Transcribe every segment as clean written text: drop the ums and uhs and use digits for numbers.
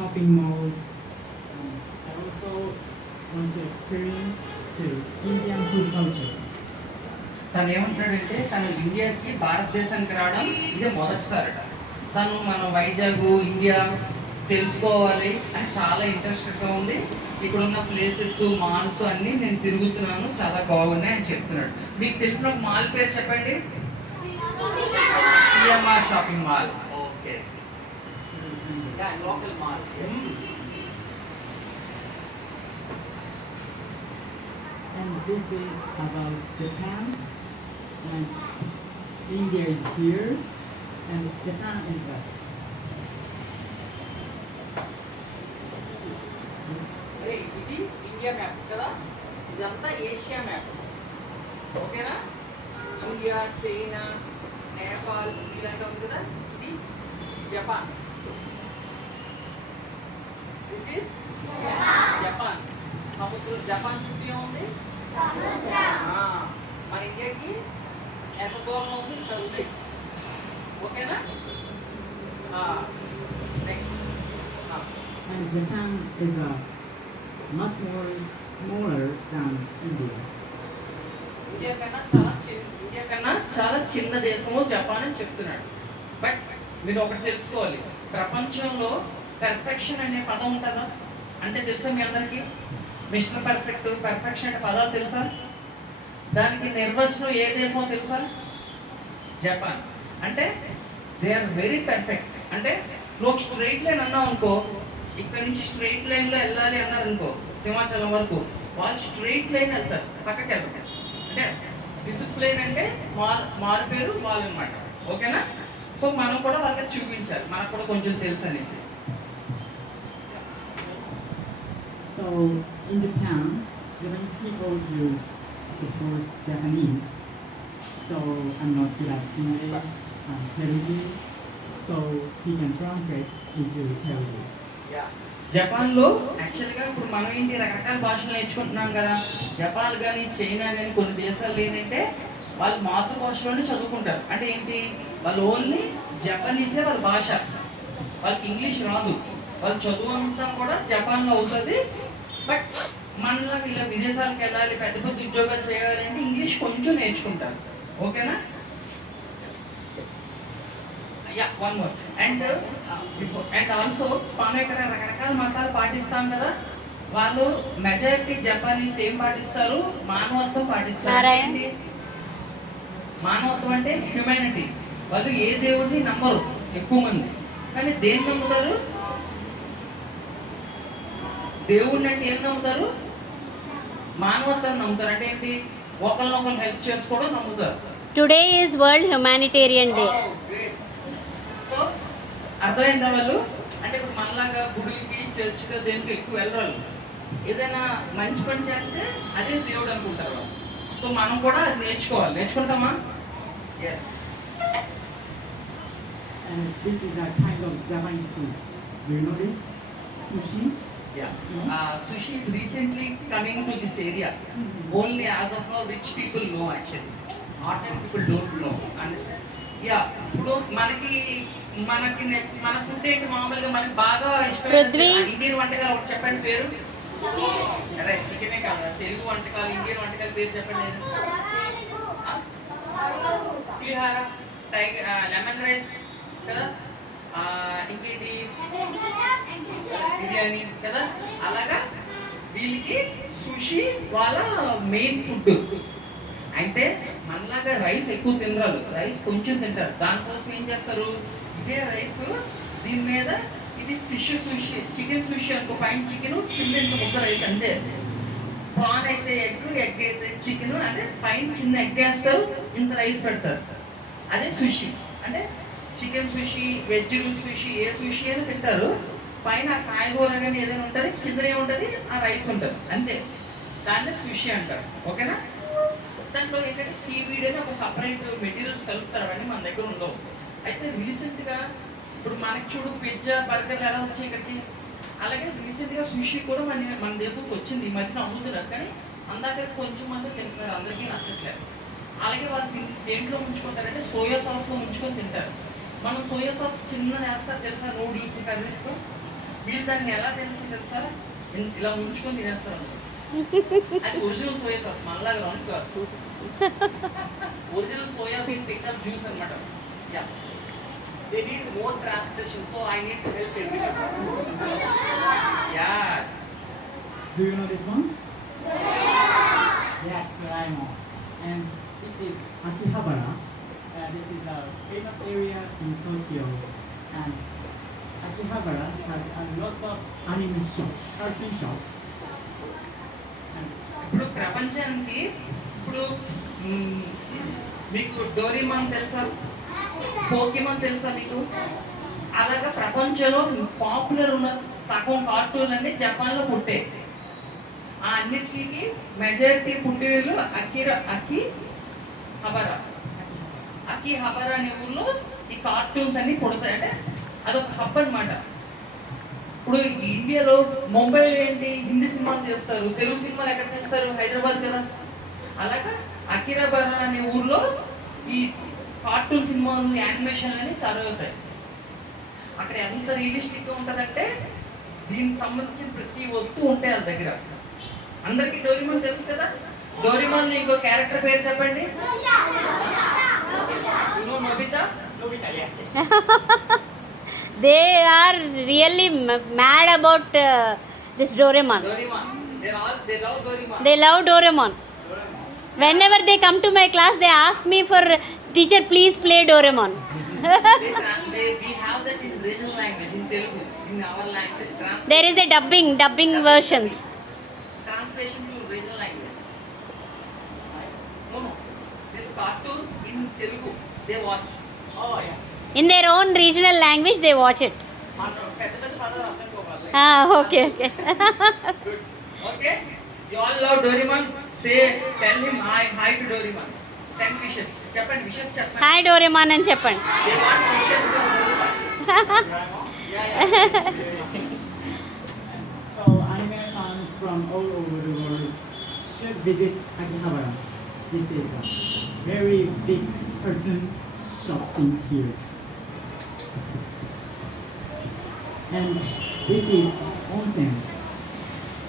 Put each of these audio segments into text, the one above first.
shopping malls. I also want to experience to Indian food culture. తను ఏమంటున్నాడంటే తను ఇండియాకి భారతదేశానికి రావడం ఇదే మొదటిసారట. తను మన వైజాగ్ ఇండియా తెలుసుకోవాలి అని చాలా ఇంట్రెస్టెడ్గా ఉంది. ఇక్కడ ఉన్న ప్లేసెస్ మాల్స్ అన్నీ నేను తిరుగుతున్నాను, చాలా బాగున్నాయి అని చెప్తున్నాడు. మీకు తెలిసిన ఒక మాల్ పేరు చెప్పండి. CMR shopping mall. Okay, local mall. And this is about Japan. And India is here, and Japan is there. ఇది ఇండియా మ్యాప్ కదా, ఇదంతా ఏషియా మ్యాప్. ఓకేనా? ఇండియా, చైనా, నేపాల్, శ్రీలంక ఉంది కదా, ఇది జపాన్. This is Japan. సముద్రం జపాన్ చుట్టూ ఉంది. మన ఇండియాకి ఎంత దూరంలో ఉంది ఇక్కడ ఉంది. ఓకేనా? Next. And Japan is much more smaller than India. India కన్నా చాలా చిన్న దేశము జపాన్ అని చెప్తున్నాడు. బట్ మీరు ఒకటి తెలుసుకోవాలి, ప్రపంచంలో పెర్ఫెక్షన్ అనే పదం ఉంటుందా అంటే తెలుసా మీ అందరికీ? మిస్టర్ పర్ఫెక్ట్, పెర్ఫెక్షన్ అంటే పదాలు తెలుసా? దానికి నిర్వచనం ఏ దేశమో తెలుసా? జపాన్. అంటే దే ఆర్ వెరీ పర్ఫెక్ట్. అంటే నువ్వు స్ట్రైట్ లైన్ అన్నావు అనుకో, ఇక్కడ నుంచి స్ట్రైట్ లైన్లో వెళ్ళాలి అన్నారు అనుకో సింహాచలం వరకు, వాళ్ళు స్ట్రైట్ లైన్ వెళ్తారు, పక్కకి వెళ్తారు. అంటే డిసిప్లైన్ అంటే మారు పేరు వాళ్ళు అనమాట. ఓకేనా? సో మనం కూడా వాళ్ళకి చూపించాలి, మనకు కూడా కొంచెం తెలుసు అనేసి. So in Japan, Japanese people use the word Japanese. So I'm not good at English and Telugu, so he can translate into Telugu. జపాన్లో యాక్చువల్గా ఇప్పుడు మనం ఏంటి రకరకాల భాషలు నేర్చుకుంటున్నాం కదా. జపాన్ కానీ చైనా కానీ కొన్ని దేశాలు ఏంటంటే వాళ్ళు మాతృభాషలోనే చదువుకుంటారు. అంటే ఏంటి, వాళ్ళు ఓన్లీ జపనీసే వాళ్ళ భాష, వాళ్ళకి ఇంగ్లీష్ రాదు. వాళ్ళు చదువు అంతా కూడా జపాన్లో అవుతుంది. బట్ మనలాగా ఇలా విదేశాలకు వెళ్ళాలి, పెద్ద పెద్ద ఉద్యోగాలు చేయాలంటే ఇంగ్లీష్ కొంచెం నేర్చుకుంటారు. ఓకేనా? One more. అండ్ ఆల్సో మనం ఇక్కడ రకరకాల మతాలు పాటిస్తాం కదా. వాళ్ళు మెజారిటీ జపానీస్ ఏం పాటిస్తారు? మానవత్వం పాటిస్తారు. మానవత్వం అంటే హ్యూమానిటీ. వాళ్ళు ఏ దేవుడిని నమ్మరు ఎక్కువ మంది, కానీ దేన్ని నమ్ముతారు? దేవుడిని అంటే ఏం నమ్ముతారు? మానవత్వం నమ్ముతారు. అంటే ఏంటి? ఒకరినొకరు హెల్ప్ చేసుకోవడం నమ్ముతారు. Today is world humanitarian day. So అర్థమైందా వాళ్ళు? అంటే ఇప్పుడు మనలాగా గుడికి, చర్చికి, దేనికి ఎక్కువ వెళ్ళరు. ఏదైనా మంచి పని చేస్తే అదే దేవుడు అనుకుంటారు వాళ్ళు. సో మనం కూడా అది నేర్చుకోవాలి. నేర్చుకుంటామా? Yes. And this is a kind of Japanese food. Do you know this? Sushi? Yeah. Sushi is recently coming to this area. Only as of now rich people know actually. Ordinary people don't know. Understand? Yeah. ఇప్పుడు మనకి మన food ఏంటి మామూలుగా మనకి బాగా ఇష్టమైన Indian వంటకాలు ఒకటి చెప్పండి పేరు. అరే చికెనే కాదు, తెలుగు వంటకాలు, ఇండియన్ వంటకాల పేరు చెప్పండి. పులిహార, లెమన్ రైస్ కదా, ఇంకేంటి బిర్యానీ కదా. అలాగా వీళ్ళకి సుషి వాళ్ళ మెయిన్ ఫుడ్. అంటే మనలాగా రైస్ ఎక్కువ తినరాలు, రైస్ కొంచెం తింటారు. దానికోసం ఏం చేస్తారు, ఇదే రైస్ దీని మీద ఇది ఫిష్ సుషి, చికెన్ సుషి అనుకో, పైన చికెన్ కింద ఇంత ముద్ద రైస్ అంతే. ప్రాన్ అయితే ఎగ్, ఎగ్ అయితే చికెన్, అంటే పైన చిన్న ఎగ్ వేస్తారు, ఇంత రైస్ పెడతారు. అదే సుషి. అంటే చికెన్ సుషి, వెజ్ సుషి, ఏ సుషి అని తింటారు. పైన కాయగూర కానీ ఏదైనా ఉంటుంది, కింద ఏముంటుంది, ఆ రైస్ ఉంటుంది అంతే. దాన్ని సుషి అంటారు. ఓకేనా? దాంట్లో ఏంటంటే సీవీడ్ అని ఒక సపరేట్ మెటీరియల్స్ కలుపుతారు, అవన్నీ మన దగ్గర ఉండవు. అయితే రీసెంట్గా ఇప్పుడు మనకి చూడు పిజ్జా, బర్గర్లు ఎలా వచ్చాయి ఇక్కడికి, అలాగే రీసెంట్గా సుషి కూడా మన దేశంకి వచ్చింది. ఈ మధ్యన అమ్ముతున్నారు, కానీ అందాక కొంచెం మంది తింటున్నారు, అందరికీ నచ్చట్లేదు. అలాగే వాళ్ళు దేంట్లో ఉంచుకుంటారంటే సోయా సాస్లో ఉంచుకొని తింటారు. మనం సోయా సాస్ చిన్న వేస్తారు తెలుసా, నూడిల్స్, కర్రీస్లో వీళ్ళు దాన్ని ఎలా తెలుస్తుంది తెలుసా? ఇలా ఉంచుకొని తినేస్తారు. అది ఒరిజినల్ సోయా సాస్, మనలాగా రౌండ్ కాదు. ఒరిజినల్ సోయాబీన్ పికప్ జ్యూస్ అన్నమాట. Yeah, they need more translation, so I need to help everyone. Yeah. Do you know this one? Yes, Raimo. And this is Akihabara. This is a famous area in Tokyo. And Akihabara has a lot of anime shops, cartoon shops. And ఇప్పుడు ప్రపంచానికి ఇప్పుడు మీకు Doraemon తెలుసా, Pokemon తెలుసా మీకు? అలాగా ప్రపంచంలో popular ఉన్న సగం కార్టూన్లు అన్ని జపాన్లో పుట్టాయి. ఆ అన్నిటికీ మెజారిటీ పుట్టినలు అకిహబరా అనే ఊర్లో ఈ కార్టూన్స్ అన్ని పుడతాయి. అంటే అదొక హబ్ అన్నమాట. ఇప్పుడు ఇండియాలో ముంబై ఏంటి, హిందీ సినిమాలు చేస్తారు, తెలుగు సినిమాలు ఎక్కడ చేస్తారు? హైదరాబాద్ కదా. అలాగా అకిహబరా అనే ఊర్లో ఈ కార్టూన్ సినిమాలు, యానిమేషన్లు అని తయారవుతాయి. అక్కడ ఎంత రియలిస్టిక్ గా ఉంటుందంటే దీనికి సంబంధించిన ప్రతి వస్తువు ఉంటాయి వాళ్ళ దగ్గర. అందరికి డోరేమాన్ తెలుసు కదా. డోరేమాన్ ఇంకో క్యారెక్టర్ పేరు చెప్పండి. Nobita. They are really mad about this Doraemon. Doraemon. They love Doraemon. They love Doraemon. Whenever they come to my class, they ask me for, teacher, please play Doraemon. We have that in regional language, in Telugu, in our language. There is a dubbing versions. Translation to regional language. No. This cartoon in Telugu, they watch. oh yeah. In their own regional language, they watch it. Okay. Good. Okay? You all love Doraemon. Tell him hi to Doraemon. Send wishes. Japan wishes. Hi Doraemon and చెప్పండి. They want wishes to Doraemon. Yeah. So anime fans from all over the world should visit Akihabara. This is a very big cartoon shop scenes here. And this is onsen.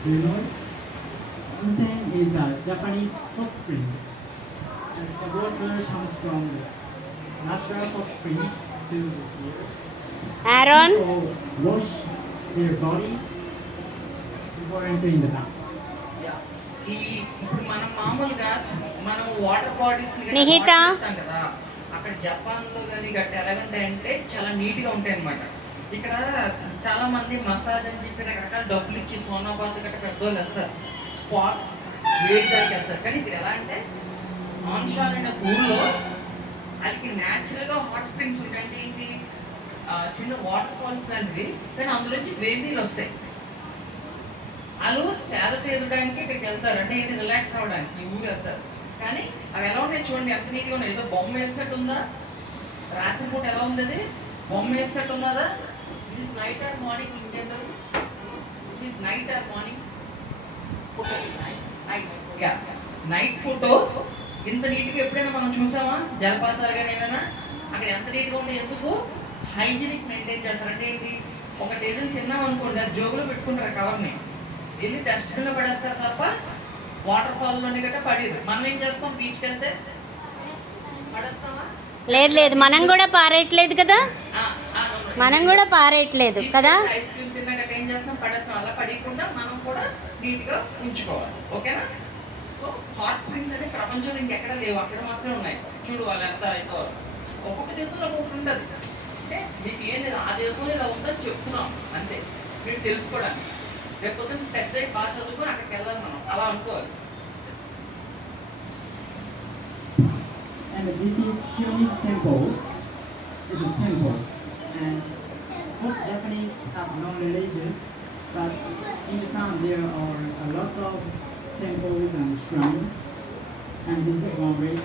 Do you know it? Onsen is a Japanese hot springs. And the water comes from the natural hot springs to here. Aaron, People wash their bodies before entering the bath. ఇప్పుడు మనం మామూలుగా మనం water bodies నిహిత. కదా, అక్కడ Japan లో కానీ గట్టి ఎలాగంటాయంటే చాలా నీట్ గా ఉంటాయి అన్నమాట. ఇక్కడ చాలా మంది మసాజ్ అని చెప్పి రకరకాల డబ్బులు ఇచ్చి సోనాబాద్ గట్ట పెద్దోళ్ళు వెళ్తారు, స్పాట్ వేడి దానికి వెళ్తారు. కానీ ఇక్కడ ఎలా అంటే ఆన్షాన్ అనే ఊళ్ళో వాళ్ళకి న్యాచురల్ గా హాట్ స్ప్రింగ్స్ ఉంటాయి. ఏంటి, చిన్న వాటర్ ఫాల్స్ లాంటివి, కానీ అందులోంచి వేడి నీళ్ళు వస్తాయి. వాళ్ళు సేద తీరడానికి ఇక్కడికి వెళ్తారు. అంటే ఏంటి, రిలాక్స్ అవ్వడానికి ఈ ఊరు వెళ్తారు. కానీ అవి ఎలా ఉన్నాయి చూడండి, ఎంత నీట్గా ఉన్నాయి. ఏదో బొమ్మ వేసినట్టు ఉందా? రాత్రిపూట ఎలా ఉంది అది? బొమ్మ వేసినట్టు ఉన్నదా? This is night are morning in general? This is night are morning photo? Night photo. ఇంత నీట్గా ఎప్పుడైనా మనం చూసామా? జలపాతాలు కానీ ఏమైనా అక్కడ ఎంత నీట్గా ఉంటాయి? ఎందుకు? హైజీనిక్ మెయింటైన్ చేస్తారు. అంటే ఏంటి, ఒకటి ఏదైనా తిన్నాం అనుకోండి, అది జోబులో పెట్టుకుంటారు కవర్ని, వెళ్ళి డస్ట్బిన్ లో పడేస్తారు తప్ప వాటర్ ఫాల్ లోని గట్ట పడేది. మనం ఏం చేస్తాం, బీచ్కి వెళ్తే పడేస్తామా? లేదు మనం కూడా పారేయట్లేదు కదా, మనం కూడా పారేయట్లేదు కదా. ఐస్ క్రీమ్ తిన్నా గట్ట ఏం చేస్తాం, పడేస్తాం. అలా పడేయకుండా మనం కూడా నీట్ గా ఉంచుకోవాలి. ఓకేనా? సో హాట్ స్ప్రింగ్స్ అనేవి ప్రపంచంలో ఇంకెక్కడ లేవు, అక్కడ మాత్రమే ఉన్నాయి. చూడు వాళ్ళు ఎంత అయితే ఒక్కొక్క దేశంలో ఒక్కొక్కటి ఉంటుంది. అంటే మీకు ఏం లేదు, ఆ దేశంలో ఇలా ఉందని చెప్తున్నాం అంతే, మీరు తెలుసుకోవడానికి. లేకపోతే పెద్ద బాగా చదువుకొని అక్కడికి వెళ్ళాలి మనం, అలా అనుకోవాలి. And this is Kyonin Temple. It's a temple. And most Japanese have no religions, but in Japan there are a lot of temples and shrines. And this is one way.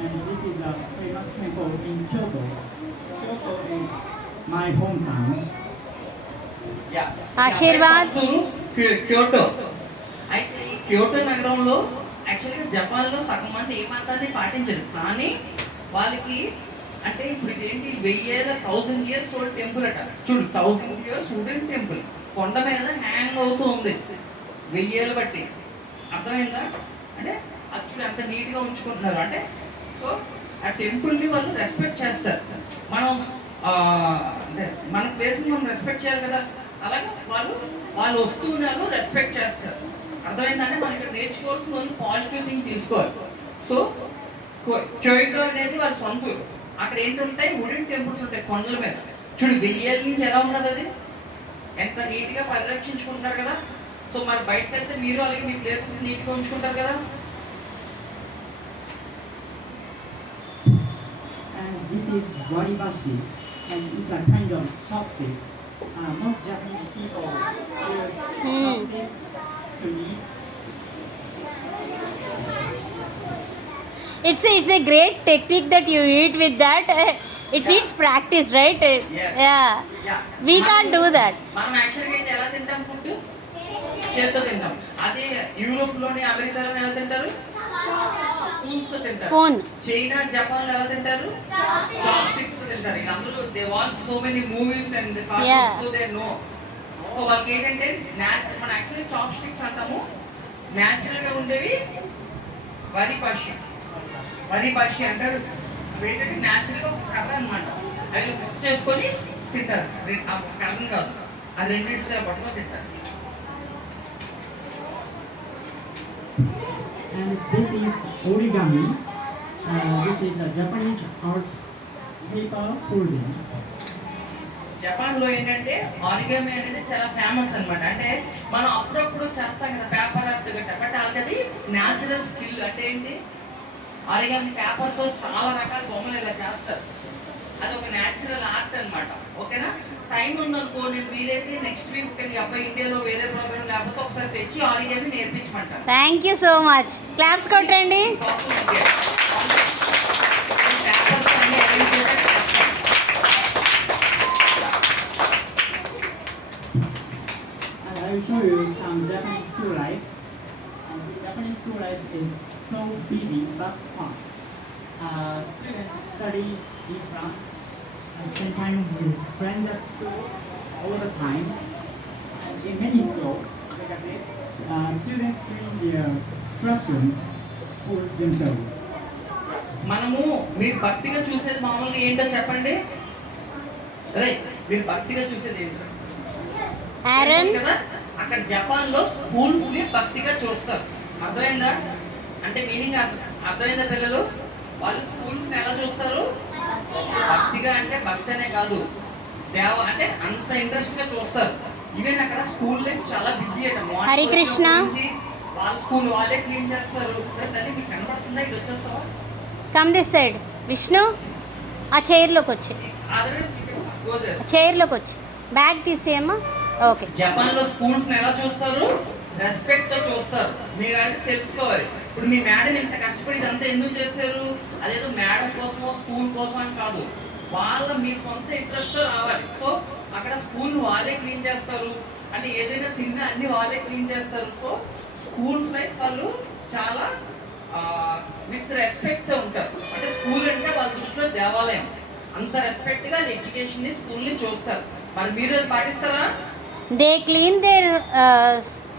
And this is a famous temple in Kyoto. Kyoto is my hometown. ఆశీర్వాద్. Kyoto. అయితే ఈ Kyoto నగరంలో యాక్చువల్గా జపాన్లో సగం మంది ఏ మతాన్ని పాటించరు. కానీ వాళ్ళకి అంటే ఇప్పుడు ఇదేంటి 1000 years ఓల్డ్ టెంపుల్ అట. చూడు 1000 years వుడెన్ టెంపుల్ కొండ మీద హ్యాంగ్ అవుతూ ఉంది 1000 ఏళ్ళు బట్టి. అర్థమైందా? అంటే యాక్చువల్లీ అంత నీట్గా ఉంచుకుంటున్నారు. అంటే సో ఆ టెంపుల్ని వాళ్ళు రెస్పెక్ట్ చేస్తారు. మనం అంటే మన ప్లేస్ని మనం రెస్పెక్ట్ చేయాలి కదా, అలాగే వాళ్ళు వస్తువులను రెస్పెక్ట్ చేస్తారు. అర్థమైందంటే మనం ఇక్కడ నేర్చుకోవాల్సిన వాళ్ళు పాజిటివ్ థింగ్ తీసుకోవాలి. సో చోయిటో అనేది వాళ్ళ సొంత ఊరు. అక్కడ ఏంటుంటాయి, వుడెన్ టెంపుల్స్ ఉంటాయి కొండల మీద. చూడు 1000 ఏళ్ళ నుంచి ఎలా ఉన్నది అది, ఎంత నీట్గా పరిరక్షించుకుంటున్నారు కదా. సో మరి బయటకు వెళ్తే మీరు అలాగే మీ ప్లేసెస్ నీట్గా ఉంచుకుంటారు కదా. And this is waribashi, and it's a kind of chopsticks. Most Japanese people use chopsticks to eat. It's a great technique that you eat with that. It needs practice, right? Yeah. We can't do that. మనం యాక్చువల్గా అయితే ఎలా తింటాం food, చేత్తో తింటాం. అదే యూరోప్లోని అమెరికాలో ఎలా తింటారు, స్పూన్స్తో తింటారు. Spoon. చైనా జపాన్లో ఎలా తింటారు, చాప్స్టిక్స్ తింటారు. ఇక అందరూ they watch so many movies and cartoons, so they know. So వాళ్ళకి ఏంటంటే మనం యాక్చువల్లీ చాప్స్టిక్స్ అంటాము, న్యాచురల్గా ఉండేవి వరిపాషి అంటారు. ఏంటంటే న్యాచురల్గా ఒక కర్ర అనమాట, అవి కుక్ చేసుకొని తింటారు. ఆ కర్రను కాదు, ఆ రెండింటితో పట్టుకొని తింటారు. And this is origami. This is a Japanese art paper folding. జపాన్లో ఏంటంటే ఆరిగామి అనేది చాలా ఫేమస్ అన్నమాట. అంటే మనం అప్పుడప్పుడు చేస్తాం కదా పేపర్ ఆర్ట్ గట్రా, బట్ వాళ్ళకి అది న్యాచురల్ స్కిల్. అంటే ఏంటి, ఆరిగామి పేపర్తో చాలా రకాల బొమ్మలు ఇలా చేస్తారు. అది ఒక న్యాచురల్ ఆర్ట్ అన్నమాట. ఓకేనా? టైం ఉందనుకో, నేను వీలైతే నెక్స్ట్ వీక్ మీ అబ్బాయి ఇండియాలో వేరే ప్రోగ్రామ్ లేకపోతే ఒకసారి తెచ్చి ఆరిగామి నేర్పించమంటాను. Thank you so much. Claps కొట్టండి. పేపర్స్ అన్ని arrange చేసి చేస్తాను. And I will show you some Japanese school life. And Japanese school life is so busy but fun. Students study in French and spend time with friends at school all the time. And in many schools, look at this, students clean their classroom for themselves. మనము మీరు భక్తిగా చూసేది మామూలుగా ఏంటో చెప్పండి. అరే మీరు భక్తిగా చూసేది ఏంటో Aaron. కదా, అక్కడ జపాన్ లో స్కూల్స్ ని భక్తిగా చూస్తారు. అర్థమైందా? అంటే మీనింగ్ అర్థమైందా పిల్లలు? వాళ్ళు స్కూల్స్ ని ఎలా చూస్తారు, భక్తిగా. అంటే భక్తి అనే కాదు, అంటే అంత ఇంట్రెస్ట్ గా చూస్తారు. ఈవెన్ అక్కడ స్కూల్ లైఫ్ చాలా బిజీ అట. హరి కృష్ణ. వాళ్ళ స్కూల్ వాళ్ళే క్లీన్ చేస్తారు. తల్లి మీకు కనబడుతుందా, ఇటు వచ్చేస్తావా? Come this side. విష్ణు ఆ చైర్లోకి వచ్చి, చైర్లోకి వచ్చి బ్యాగ్ తీసేయమ్మా. ఓకే. జపాన్ లో స్కూల్స్ ఎలా చూస్తారు, రెస్పెక్ట్ తో చూస్తారు. మీరు అయితే తెలుసుకోవాలి. ఇప్పుడు మీ మేడం ఇంత కష్టపడి ఇదంతా ఎందుకు చేశారు, అదేదో మేడం కోసమో స్కూల్ కోసం అని కాదు, వాళ్ళ మీ సొంత ఇంట్రెస్ట్ రావాలి. సో అక్కడ స్కూల్ వాళ్ళే క్లీన్ చేస్తారు. అంటే ఏదైనా తిన్నా అన్ని వాళ్ళే క్లీన్ చేస్తారు. సో స్కూల్స్ లైఫ్ వాళ్ళు చాలా విత్ రెస్పెక్ట్ తో ఉంటారు. అంటే స్కూల్ అంటే వాళ్ళ దృష్టిలో దేవాలయం. అంత రెస్పెక్ట్ గా ఎడ్యుకేషన్ ని స్కూల్ ని చూస్తారు. మరి మీరు అది పాటిస్తారా? They clean their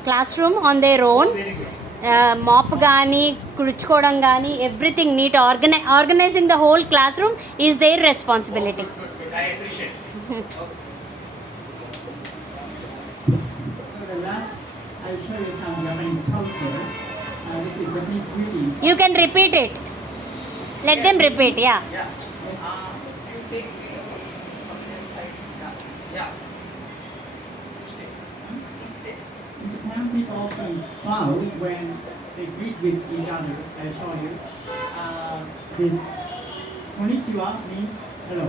classroom on their own. Very good. Mop కానీ కుడుచుకోవడం కానీ everything neat organizing the whole classroom is their responsibility. I appreciate. For the last, I will show you some Japanese culture. This is Japanese greeting. You can repeat it. Let them repeat, yeah. Yeah. You take from the side. Yeah. In Japan, people often bow when they greet with each other. I'll show you. This konnichiwa means hello.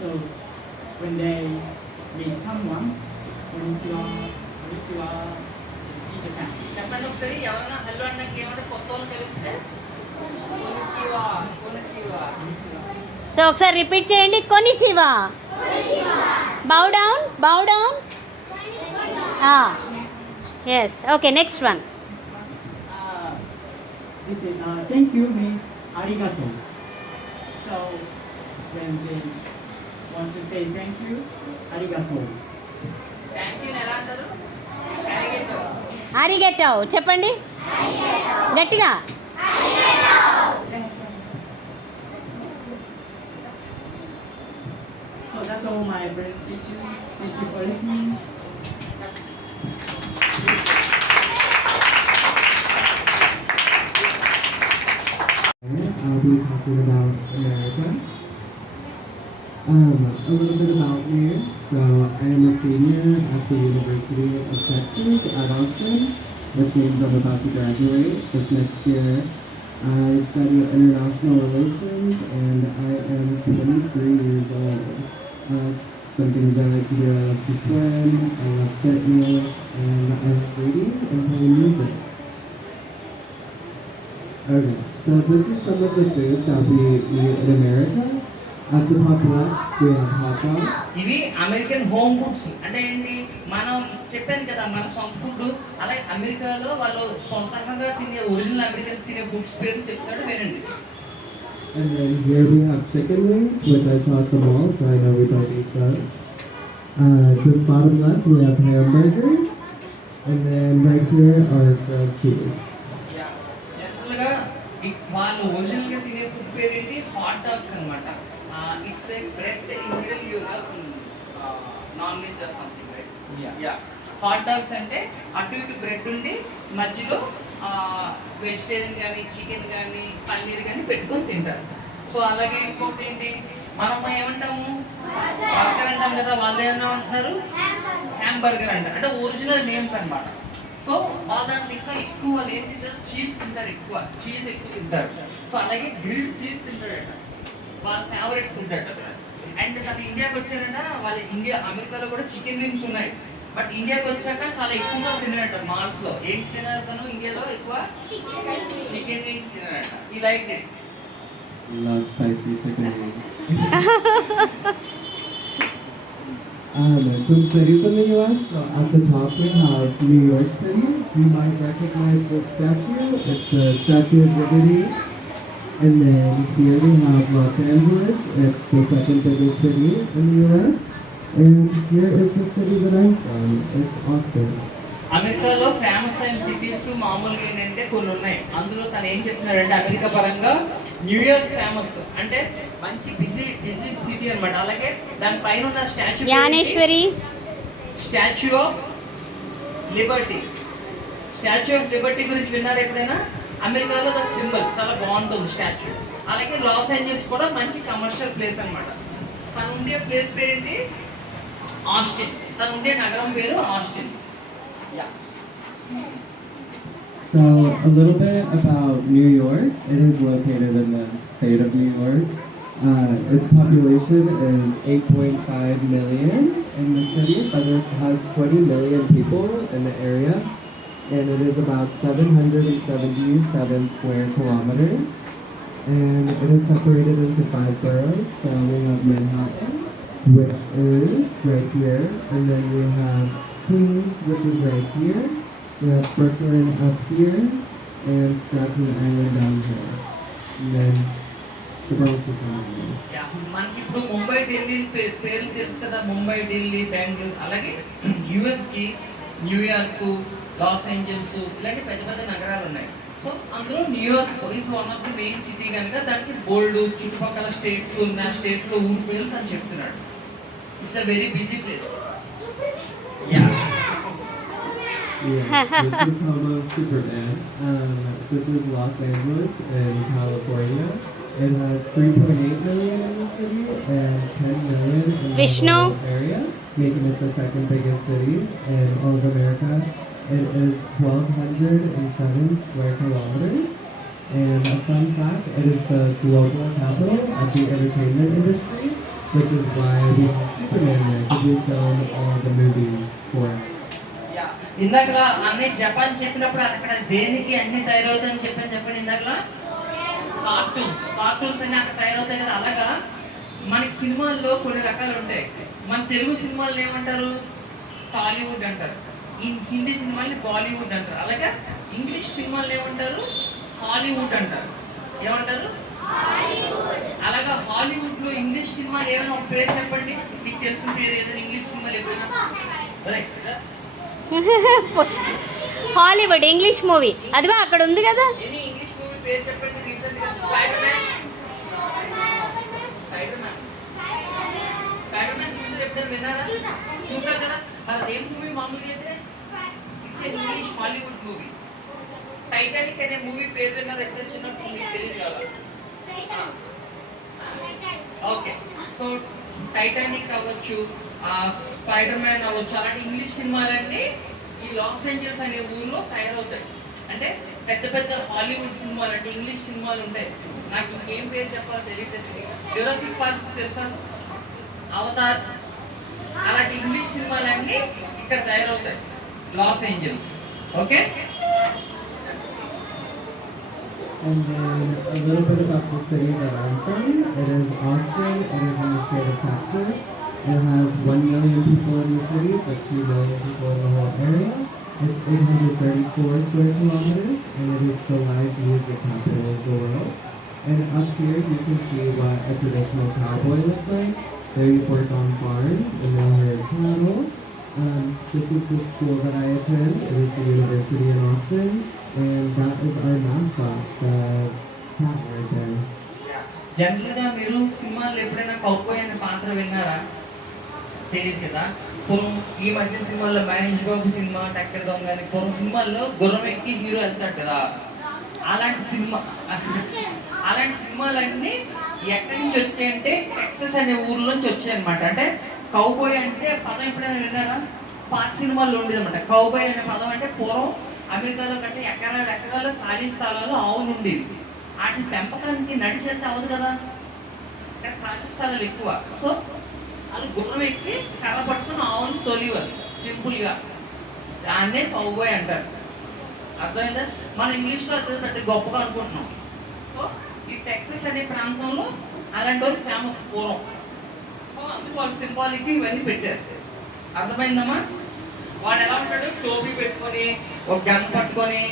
So when they meet someone, konnichiwa in Japan. చెప్పండి ఒకసారి, ఎవరైనా hello అన్నాక ఏమంటే కొత్త వాళ్ళు తెలిస్తే కొనిచివా. So ఒకసారి repeat చేయండి. కొనిచివా. Bow down. Yes. Okay, next one. This is thank you means arigato. So when they want to say thank you. Arigato. Thank you ఎలా అంటారు? అరిగేటో. అరిగెటావ్ చెప్పండి గట్టిగా. So that's all my presentation. Thank you for listening. I'll be talking about America. A little bit about me. So I am a senior at the University of Texas at Austin, which means I'm about to graduate this next year. I study international relations and I am 23 years old. Some things I like to do, I love to swim, I love fitness, and I love reading and playing music. Okay, so this is some of the food that we eat in America. At the top left, we have hot dogs. ఇవి American home foods. అంటే ఏంటి, మనం చెప్పాను కదా మన సొంత food. అలాగే అమెరికాలో వాళ్ళు సొంతంగా తినే ఒరిజినల్ అమెరికన్స్ తినే ఫుడ్స్ పేరు చెప్తాడు, వినండి. And then here we have chicken wings, which I saw at the mall, so I know we don't eat those. This bottom left, we have hamburgers. And then right here are grilled cheese. జనరల్గా వాళ్ళు ఒరిజినల్గా తినే food పేరు ఏంటి, hot dogs అనమాట. It's a bread in middle you have some non veg or something right. Yeah, hot dogs అంటే అటు ఇటు బ్రెడ్ ఉండి మధ్యలో వెజిటేరియన్ కానీ చికెన్ కానీ పన్నీర్ కానీ పెట్టుకొని తింటారు. సో అలాగే ఇంకోటి ఏంటి, మనం ఏమంటాము బర్గర్ అంటాం కదా, వాళ్ళు ఏమన్నా అంటున్నారు హ్యాంబర్గర్ అంటారు. అంటే ఒరిజినల్ నేమ్స్ అన్నమాట. సో వాళ్ళ దాంట్లో ఇంకా ఎక్కువ వాళ్ళు ఏం తింటారు, చీజ్ తింటారు, ఎక్కువ చీజ్ ఎక్కువ తింటారు. సో అలాగే గ్రిల్డ్ చీజ్ తింటాడట, వాళ్ళ ఫేవరెట్ ఫుడ్ అట. అండ్ తను ఇండియాకి వచ్చారట, వాళ్ళ ఇండియా అమెరికాలో కూడా చికెన్ వింగ్స్ ఉన్నాయి. బట్ ఇండియాకి వచ్చాక చాలా ఎక్కువగా తిన్నాడట మాల్స్ లో. ఏంటి తిన్నారు తను ఇండియాలో ఎక్కువ? చికెన్ వింగ్స్ తిన్నాడట. I like it. Love spicy chicken wings. Some cities in the US. So at the top we have New York City. You might recognize this statue. It's the Statue of Liberty. And then here we have Los Angeles. It's the second biggest city in the US. And here is the city that I'm from. It's Austin. అమెరికాలో famous అయిన cities మామూలుగా ఏంటంటే కొన్ని ఉన్నాయి. అందులో తను ఏం చెప్తున్నాడంటే అమెరికా పరంగా న్యూయార్క్ ఫేమస్, అంటే మంచి బిజీ సిటీ అన్నమాట. అలాగే దాని పైన ఉన్న Gnaneshwari statue of Liberty. Statue of Liberty గురించి విన్నారు ఎప్పుడైనా? అమెరికాలో ఒక సింబల్, చాలా బాగుంటుంది స్టాచ్యూ. అలాగే లాస్ ఏంజల్స్ కూడా మంచి కమర్షియల్ ప్లేస్ అన్నమాట. తను ఉండే ప్లేస్ పేరేంటి? ఆస్టిన్. తను ఉండే నగరం పేరు Austin. So a little bit about New York. It is located in the state of New York. Its population is 8.5 million in the city, but it has 20 million people in the area, and it is about 777 square kilometers. And it is separated into 5 boroughs. So we have Manhattan, which is right here, and then we have Queens, which is right here. We have Brooklyn up here, and Staten Island down here. And then the Bronx is down here. మనకి ఇప్పుడు ముంబై ఢిల్లీ పేర్లు తెలుసు కదా, ముంబై ఢిల్లీ బెంగళూరు. అలాగే US కి New York, Los Angeles ఇలాంటి పెద్ద పెద్ద నగరాలు ఉన్నాయి. సో అందులో New York is one of the main city కనుక దానికి బోల్డ్ చుట్టుపక్కల స్టేట్స్ ఉన్న స్టేట్లో ఊరు పేర్లు తను చెప్తున్నాడు. It's a very busy place. Yeah, this is home of Superman. This is Los Angeles in California. It has 3.8 million in the city and 10 million in the Vishnu. whole area, making it the second biggest city in all of America. It is 1,207 square kilometers. And a fun fact, it is the global capital of the entertainment industry, which is why we have Superman there, because we filmed all the movies for it. ఇందాకలా అన్ని Japan చెప్పినప్పుడు అక్కడ దేనికి అన్ని తయారవుతాయని చెప్పండి. ఇందాకలా cartoons అన్ని అక్కడ తయారవుతాయి కదా. అలాగా మనకి సినిమాల్లో కొన్ని రకాలు ఉంటాయి. మన తెలుగు సినిమాలను ఏమంటారు? టాలీవుడ్ అంటారు. హిందీ సినిమాల్ని బాలీవుడ్ అంటారు. అలాగే ఇంగ్లీష్ సినిమాలను ఏమంటారు? హాలీవుడ్ అంటారు. ఏమంటారు? అలాగా హాలీవుడ్ లో ఇంగ్లీష్ సినిమాలు ఏమైనా ఒక పేరు చెప్పండి, మీకు తెలిసిన పేరు ఏదైనా ఇంగ్లీష్ సినిమాలు ఎప్పుడైనా. హాలీవుడ్ ఇంగ్లీష్ మూవీ అదిగో అక్కడ ఉంది కదా. ఎనీ ఇంగ్లీష్ మూవీ పేరు చెప్పండి. రీసెంట్ గా స్పైడర్ మ్యాన్ చూసారు, ఎప్పుడైనా విన్నారా? చూసారు కదా. అది ఏం మూవీ మామూలుగా అయితే? It's English Hollywood movie. Titanic అనే మూవీ పేరు విన్నారు ఎప్పుడైనా చిన్నప్పుడు? మీకు తెలియదు కదా. ఓకే, సో టైటానిక్ అవ్వచ్చు, స్పైడర్ మ్యాన్ అవ్వచ్చు, అలాంటి ఇంగ్లీష్ సినిమాలన్నీ ఈ లాస్ ఏంజల్స్ అనే ఊర్లో తయారవుతాయి. అంటే పెద్ద పెద్ద హాలీవుడ్ సినిమాలు అంటే ఇంగ్లీష్ సినిమాలు ఉంటాయి. నాకు ఇంకేం పేరు చెప్పాలో తెలియట్లేదు. జురాసిక్ పార్క్ తెలుసా, అవతార్, అలాంటి ఇంగ్లీష్ సినిమాలన్నీ ఇక్కడ తయారవుతాయి Los Angeles. Okay, And then a little bit about the city that I'm from. It is Austin. It is in the state of Texas. It has 1 million people in the city, but 2 million people in the whole area. It's 834 square kilometers, and it is the live music capital of the world. And up here, you can see what a traditional cowboy looks like. There you work on farms, and they'll herd cattle. This is the school that I attend. It is the University in Austin, and that is our mascot, the cat right there. General గా మీరు సినిమాలు ఎప్పుడైనా cowboy అనే పాత్ర విన్నారా? తెలియదు కదా. పూర్వం ఈ మధ్య సినిమాల్లో మహేష్ బాబు సినిమా టక్కర్ దొంగ అని పూర్వం సినిమాల్లో గుర్రం ఎక్కి హీరో వెళ్తాడు కదా, అలాంటి సినిమాలన్నీ ఎక్కడి నుంచి వచ్చాయంటే టెక్సస్ అనే ఊర్లోంచి వచ్చాయి అనమాట. అంటే కౌబాయ్ అంటే పదం ఎప్పుడైనా విన్నారా? పాత సినిమాల్లో ఉండేది అనమాట. కౌబాయ్ అనే పదం అంటే పూర్వం అమెరికాలో కంటే ఎకరాలు ఖాళీ స్థలాలు ఆవులు ఉండేవి. వాటిని పెంపకానికి నడిచేస్తే అవ్వదు కదా, అక్కడ ఖాళీ స్థలాలు ఎక్కువ. సో వాళ్ళు గుర్రం ఎక్కి కర్ర పట్టుకుని ఆవుని తొలివారు సింపుల్గా. దాన్నే కౌబాయ్ అంటారు. అర్థమైందా? మనం ఇంగ్లీష్లో అది పెద్ద గొప్పగా అనుకుంటున్నాం. సో ఈ టెక్సస్ అనే ప్రాంతంలో అలాంటి వాళ్ళు ఫేమస్ పూర్వం. సో అందుకు వాళ్ళు సింబాలిక్ ఇవన్నీ పెట్టారు. అర్థమైందమ్మా? వాడు ఎలా ఉంటాడు? టోపీ పెట్టుకొని ఒక గన్ పట్టుకొని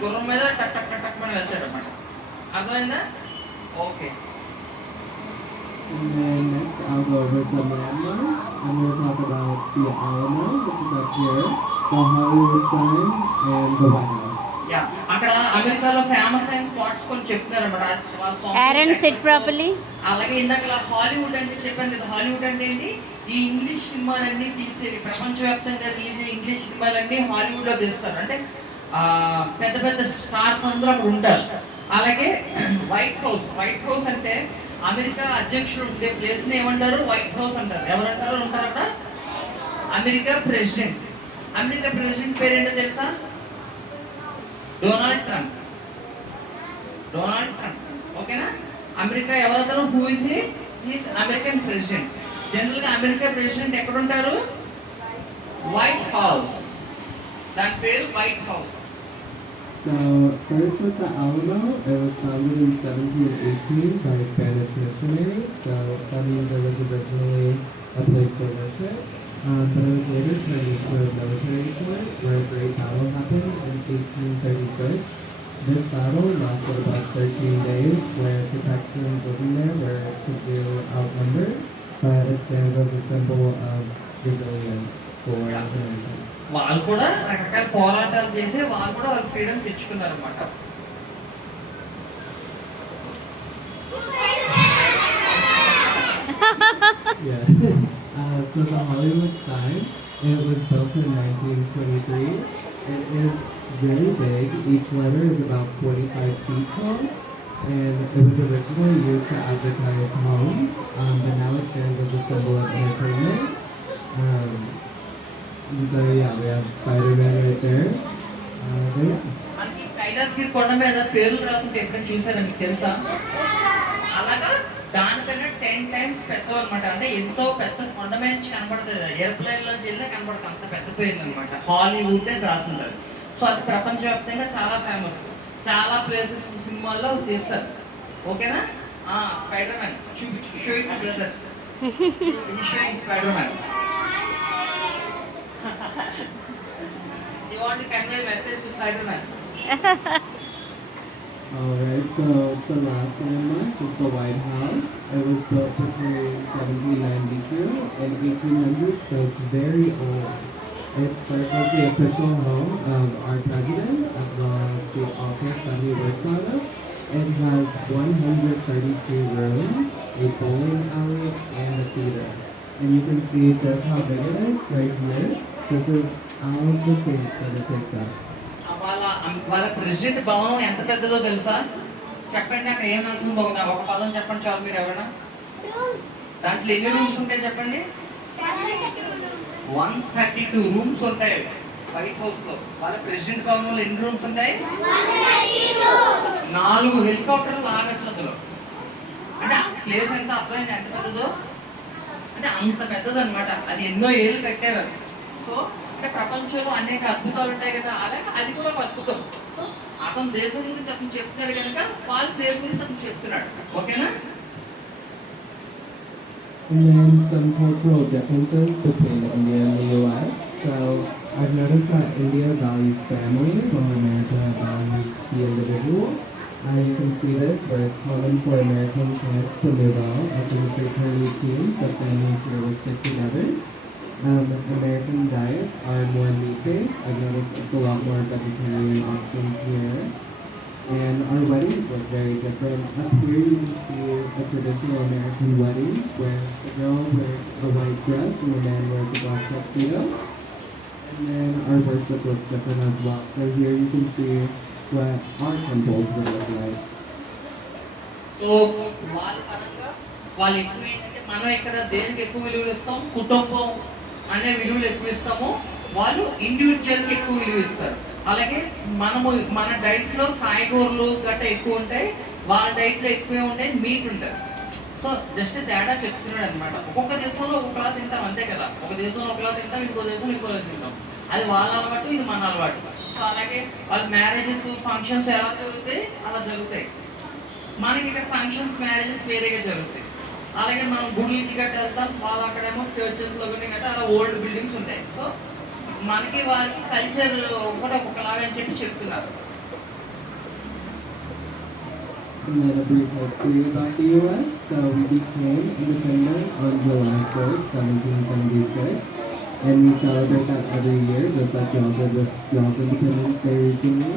గుర్రం మీద టక్ టక్ టక్ టక్ అని వెళ్తాడు అన్నమాట. అర్థమైందా? Okay. And then next I'll go over some landmarks. I'm going to talk about the Alamo, which is up here, the Hollywood sign, and the White House. Yeah, అక్కడ అమెరికాలో ఫేమస్ అయిన స్పాట్స్ కొన్ని చెప్తున్నారు అన్నమాట. Aaron, sit properly. అలాగే ఇందాక Hollywood అంటే చెప్పాను కదా. హాలీవుడ్ అంటే ఏంటి? ఈ ఇంగ్లీష్ సినిమాలన్నీ తీసేవి, ప్రపంచవ్యాప్తంగా రిలీజ్ అయ్యే ఇంగ్లీష్ సినిమాలన్నీ హాలీవుడ్ లో తీస్తారు. అంటే పెద్ద పెద్ద స్టార్స్ అందరూ అక్కడ ఉంటారు. అలాగే వైట్ హౌస్ అంటే అమెరికా అధ్యక్షుడు ఉండే ప్లేస్ ని ఏమంటారు? వైట్ హౌస్ అంటారు. ఎవరంటారు ఉంటారు అక్కడ? అమెరికా ప్రెసిడెంట్ పేరేంటో తెలుసా? Donald Trump. ఓకేనా? అమెరికా ఎవరతను? Who is he's American president. General గా అమెరికా ప్రెసిడెంట్ ఎక్కడ ఉంటారు? White house. దాని పేరు white house. So first with the Alamo, it was founded in 1718 by Spanish missionaries. So that means it was originally a place for worship. But it was later turned into a military fort where a great battle happened in 1836. This battle lasted about 13 days, where the Texans living there were severely outnumbered, but it stands as a symbol of resilience for Americans. వాళ్ళు కూడా రకరకాల పోరాటాలు చేసి వాళ్ళు కూడా వాళ్ళ freedom తెచ్చుకున్నారు అనమాట. Yeah. So the Hollywood sign, it was built in 1923. It is really big. Each letter is about 45 feet tall, and it was originally used to advertise homes, but now it stands as a symbol of entertainment. So yeah, we have Spider-Man right there. But yeah. మనకి కైలాసగిరి కొండ మీద పేర్లు రాసుంటే ఎప్పుడైనా చూసారా? మీకు తెలుసా? అలాగా దానికన్నా 10 times పెద్దవి అనమాట. అంటే ఎంతో పెద్ద కొండ మీద కనబడుతుంది. ఎయిర్ప్లేన్ లోంచి వెళ్ళినా కనబడుతుంది. అంత పెద్ద పేర్లు అనమాట. హాలీవుడ్ అని రాసుంటారు. సో అది ప్రపంచవ్యాప్తంగా చాలా ఫేమస్. చాలా ప్లేసెస్ సినిమాల్లో తీస్తారు. ఓకేనా? Spider Man showing brother, showing Spider Man. You want to convey a message to Spider-Man? Alright, so the last landmark is the White House. It was built between 1792 and 1800, so it's very old. It serves as the official home of our president, as well as the office that he works out of. It has 132 rooms, a bowling alley, and a theater. And you can see just how big it is right here. This is all of the space that it takes up. వాళ్ళ president భవనం ఎంత పెద్దదో తెలుసా? చెప్పండి, అక్కడ ఏం రాసిందో ఒక పదం చెప్పండి చాలు మీరు ఎవరైనా. దాంట్లో ఎన్ని రూమ్స్ ఉంటాయి చెప్పండి? 132 రూమ్స్ ఉంటాయి వైట్ హౌస్ లో. వాళ్ళ ప్రెసిడెంట్ భవనంలో ఎన్ని రూమ్స్ ఉంటాయి? 4 హెలికాప్టర్లు ఆగచ్చు అందులో. అంటే ఆ ప్లేస్ ఎంత అర్థమైంది ఎంత పెద్దదో? అంటే అంత పెద్దది అనమాట. అది ఎన్నో ఏళ్ళు కట్టారు అది. సో అంటే ప్రపంచంలో అనేక అద్భుతాలు ఉంటాయి కదా, అలాగే అది కూడా ఒక అద్భుతం. సో అతని దేశం గురించి అతను చెప్తున్నాడు కనుక వాళ్ళ ప్లేస్ గురించి అతను చెప్తున్నాడు. ఓకేనా? And then some cultural differences between India and the US. So I've noticed that India values family while America values the individual. You can see this where it's common for American kids to move out as soon as they turn 18, but families here will stick together. American diets are more meat-based. I've noticed it's a lot more vegetarian options here. And our weddings look very different. Up here you can see a traditional American wedding where the girl wears a white dress and the man wears a black tuxedo. And then our worship looks different as well. So here you can see what our temples would look like. So వాళ్ళ పరంగా వాళ్ళు ఎక్కువ ఏంటంటే మనం ఇక్కడ దేనికి ఎక్కువ విలువలు ఇస్తాం? కుటుంబం అనే విలువలు ఎక్కువ ఇస్తాము. వాళ్ళు ఇండివిజువల్కి ఎక్కువ విలువ ఇస్తారు. అలాగే మనము మన డైట్ లో కాయగూరలు గట్ట ఎక్కువ ఉంటాయి, వాళ్ళ డైట్ లో ఎక్కువే ఉంటాయి, మీట్ ఉంటాయి. సో జస్ట్ తేడా చెప్తున్నాడు అనమాట. ఒక్కొక్క దేశంలో ఒక్కొక్కలా తింటాం అంతే కదా. ఒక దేశంలో ఒకలా తింటాం, ఇంకో దేశంలో ఇంకోలా తింటాం. అది వాళ్ళ అలవాటు, ఇది మన అలవాటు. సో అలాగే వాళ్ళ మ్యారేజెస్ ఫంక్షన్స్ ఎలా జరుగుతాయి అలా జరుగుతాయి. మనకి ఇక్కడ ఫంక్షన్స్ మ్యారేజెస్ వేరేగా జరుగుతాయి. అలాగే మనం గుడికి గట్ట వెళ్తాం, వాళ్ళు అక్కడేమో చర్చెస్ లో గట్ట అలా ఓల్డ్ బిల్డింగ్స్ ఉంటాయి. సో మనకి వాళ్ళకి కల్చర్ ఒకటి ఒక్కొక్కలాగా అని చెప్పి చెప్తున్నారు. And then a brief history about the US. So we became independent on July 1st, 1776. And we celebrate that every year, just like y'all did with y'all's Independence Day recently.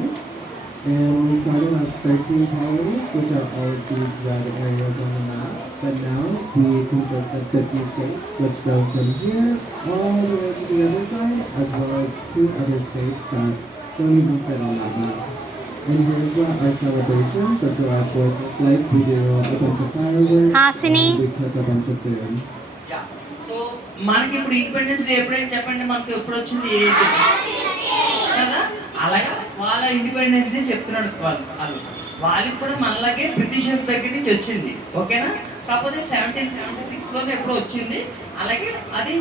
And we started as 13 colonies, which are all of these red areas on the map. But now we consist of 50 states, which go from here all the way to the other side, as well as 2 other states that don't even fit on that map. And here's what our celebrations of July 4th look like. We do a bunch of fireworks, Hasini. and we cook a bunch of food. So మనకి ఇప్పుడు independence day ఎప్పుడైనా చెప్పండి, మనకి ఎప్పుడు వచ్చింది కదా. అలాగే వాళ్ళ ఇండిపెండెన్స్ డే చెప్తున్నాడు వాళ్ళకి కూడా మనలాగే బ్రిటిషర్స్ దగ్గర నుంచి వచ్చింది. ఓకేనా? కాకపోతే 1776 లో ఎప్పుడో వచ్చింది. అలాగే అది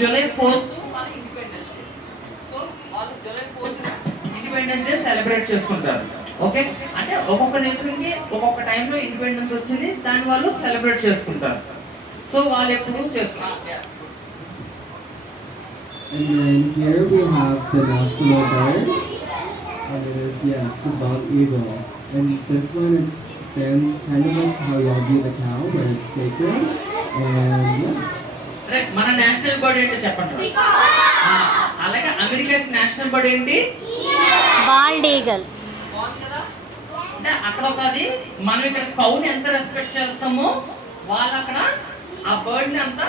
జూలై 4th వాళ్ళ ఇండిపెండెన్స్ డే. సో వాళ్ళు July 4th independence day celebrate చేసుకుంటారు. ఓకే, అంటే ఒక్కొక్క దేశానికి ఒక్కొక్క టైంలో ఇండిపెండెన్స్ వచ్చింది, దాన్ని వాళ్ళు సెలబ్రేట్ చేసుకుంటారు. సో వాళ్ళు ఎప్పుడు చేసుకుంటారు. And then here we have the national bird, and it is, yes, the bald eagle. And this one, it stands kind of like how y'all view the cow, where it's sacred. And yeah. మన national bird ఏంటో చెప్పండి. అలాగే America national bird ఏంటి? Bald eagle. బాగుంది కదా. అంటే అక్కడ ఒక అది మనం ఇక్కడ కౌని ఎంత రెస్పెక్ట్ చేస్తామో వాళ్ళు అక్కడ ఆ బర్డ్ ని అంత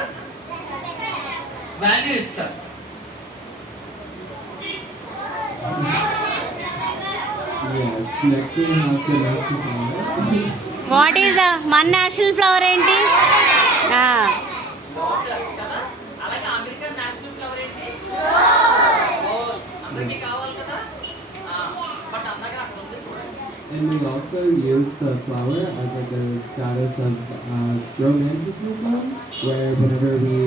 వాల్యూ ఇస్తారు. Yes, next we have the national flower. What is మన నేషనల్ ఫ్లవర్ ఏంటి? లోటస్ కదా. అలాగే అమెరికన్ నేషనల్ ఫ్లవర్ ఏంటి? రోజ్. అందరికీ కావాలి కదా. బట్ అందరికీ అక్కడ ఉంది చూడండి. And we also use the flower as like a status of romanticism, where whenever we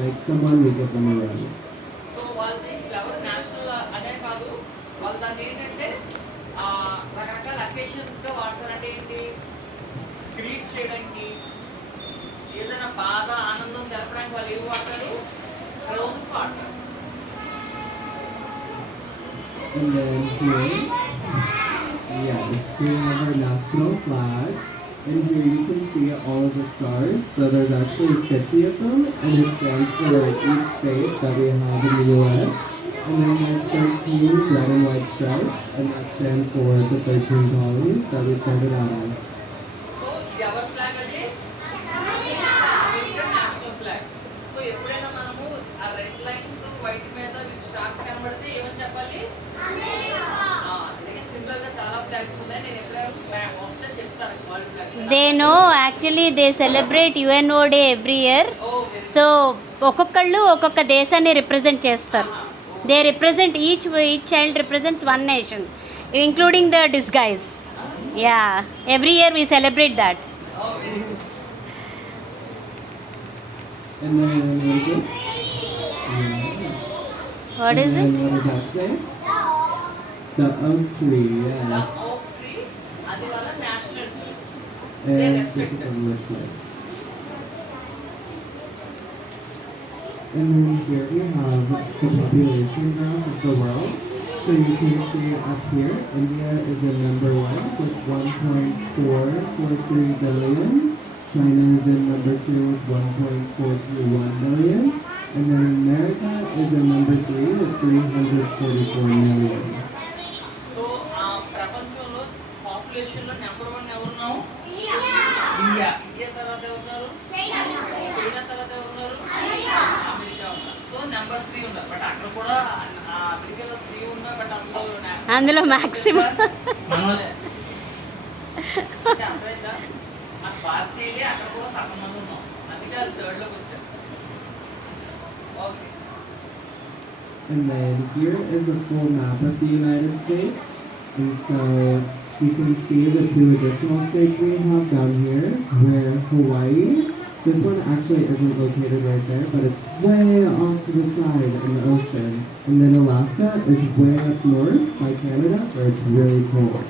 like someone, we give them a rose. So వాళ్ళది ఫ్లవర్ నేషనల్ అనే కాదు, వాళ్ళు దాన్ని ఏంటంటే రకరకాల అకేషన్స్ గా వాడతారు. అంటే ఏంటి? గ్రీట్ చేయడానికి, ఏదైనా బాధ ఆనందం తెలపడానికి వాళ్ళు ఏవి వాడతారు? రోజెస్ వాడతారు. And then here, yes, we have our national flag. And here you can see all of the stars. So there's actually 50 of them, and it stands for each state that we have in the U.S. And then there's 13 red and white stripes, and that stands for the 13 colonies that we started out as. So ఇది ఎవరి flag అది American national flag. So ఎప్పుడైనా మనము ఆ red lines white మీద stars కనబడితే ఏమని చెప్పాలి? అందుకే సింపుల్ గా చాలా ఫ్లాగ్స్ ఉన్నాయి. నేను ఎప్పుడైనా వస్తే చెప్తాను world flag. They know actually they celebrate UNO day every year. So ఒక్కొక్కళ్ళు ఒక్కొక్క దేశాన్ని రిప్రజెంట్ చేస్తారు. They represent each child represents one nation including the disguise. Yeah, every year we celebrate that. And then what is this? What is And it? then what does that say? The oak tree, yes. The ఓక్ tree అది వాళ్ళ national tree. And this is what it looks like. And then here we have the population graph of the world. So you can see up here, India is in number 1 with 1.443 billion. China is in number 2 with 1.421 billion. And then America is in number 3 with 344 million. So ఆ ప్రపంచంలో population లో number 1 ఎవరున్నావు? India. India తర్వాత ఎవరున్నారు? China తర్వాత ఎవరున్నారు? America ఉన్నారు. So number 3 ఉన్నారు. But అక్కడ కూడా అమెరికాలో 3 ఉన్నా బట్ అందులో maximum. మనోలే అంటే అర్థమైందా? మన భారతీయులే అక్కడ కూడా సగం మంది ఉన్నాం. అందుకే వాళ్ళు థర్డ్ లోకి వచ్చారు. Okay. And then here is a full map of the United States. And so you can see the 2 additional states we have down here, where Hawaii, this one actually isn't located right there, but it's way off to the side in the ocean. And then Alaska is way up north by Canada, where it's really cold.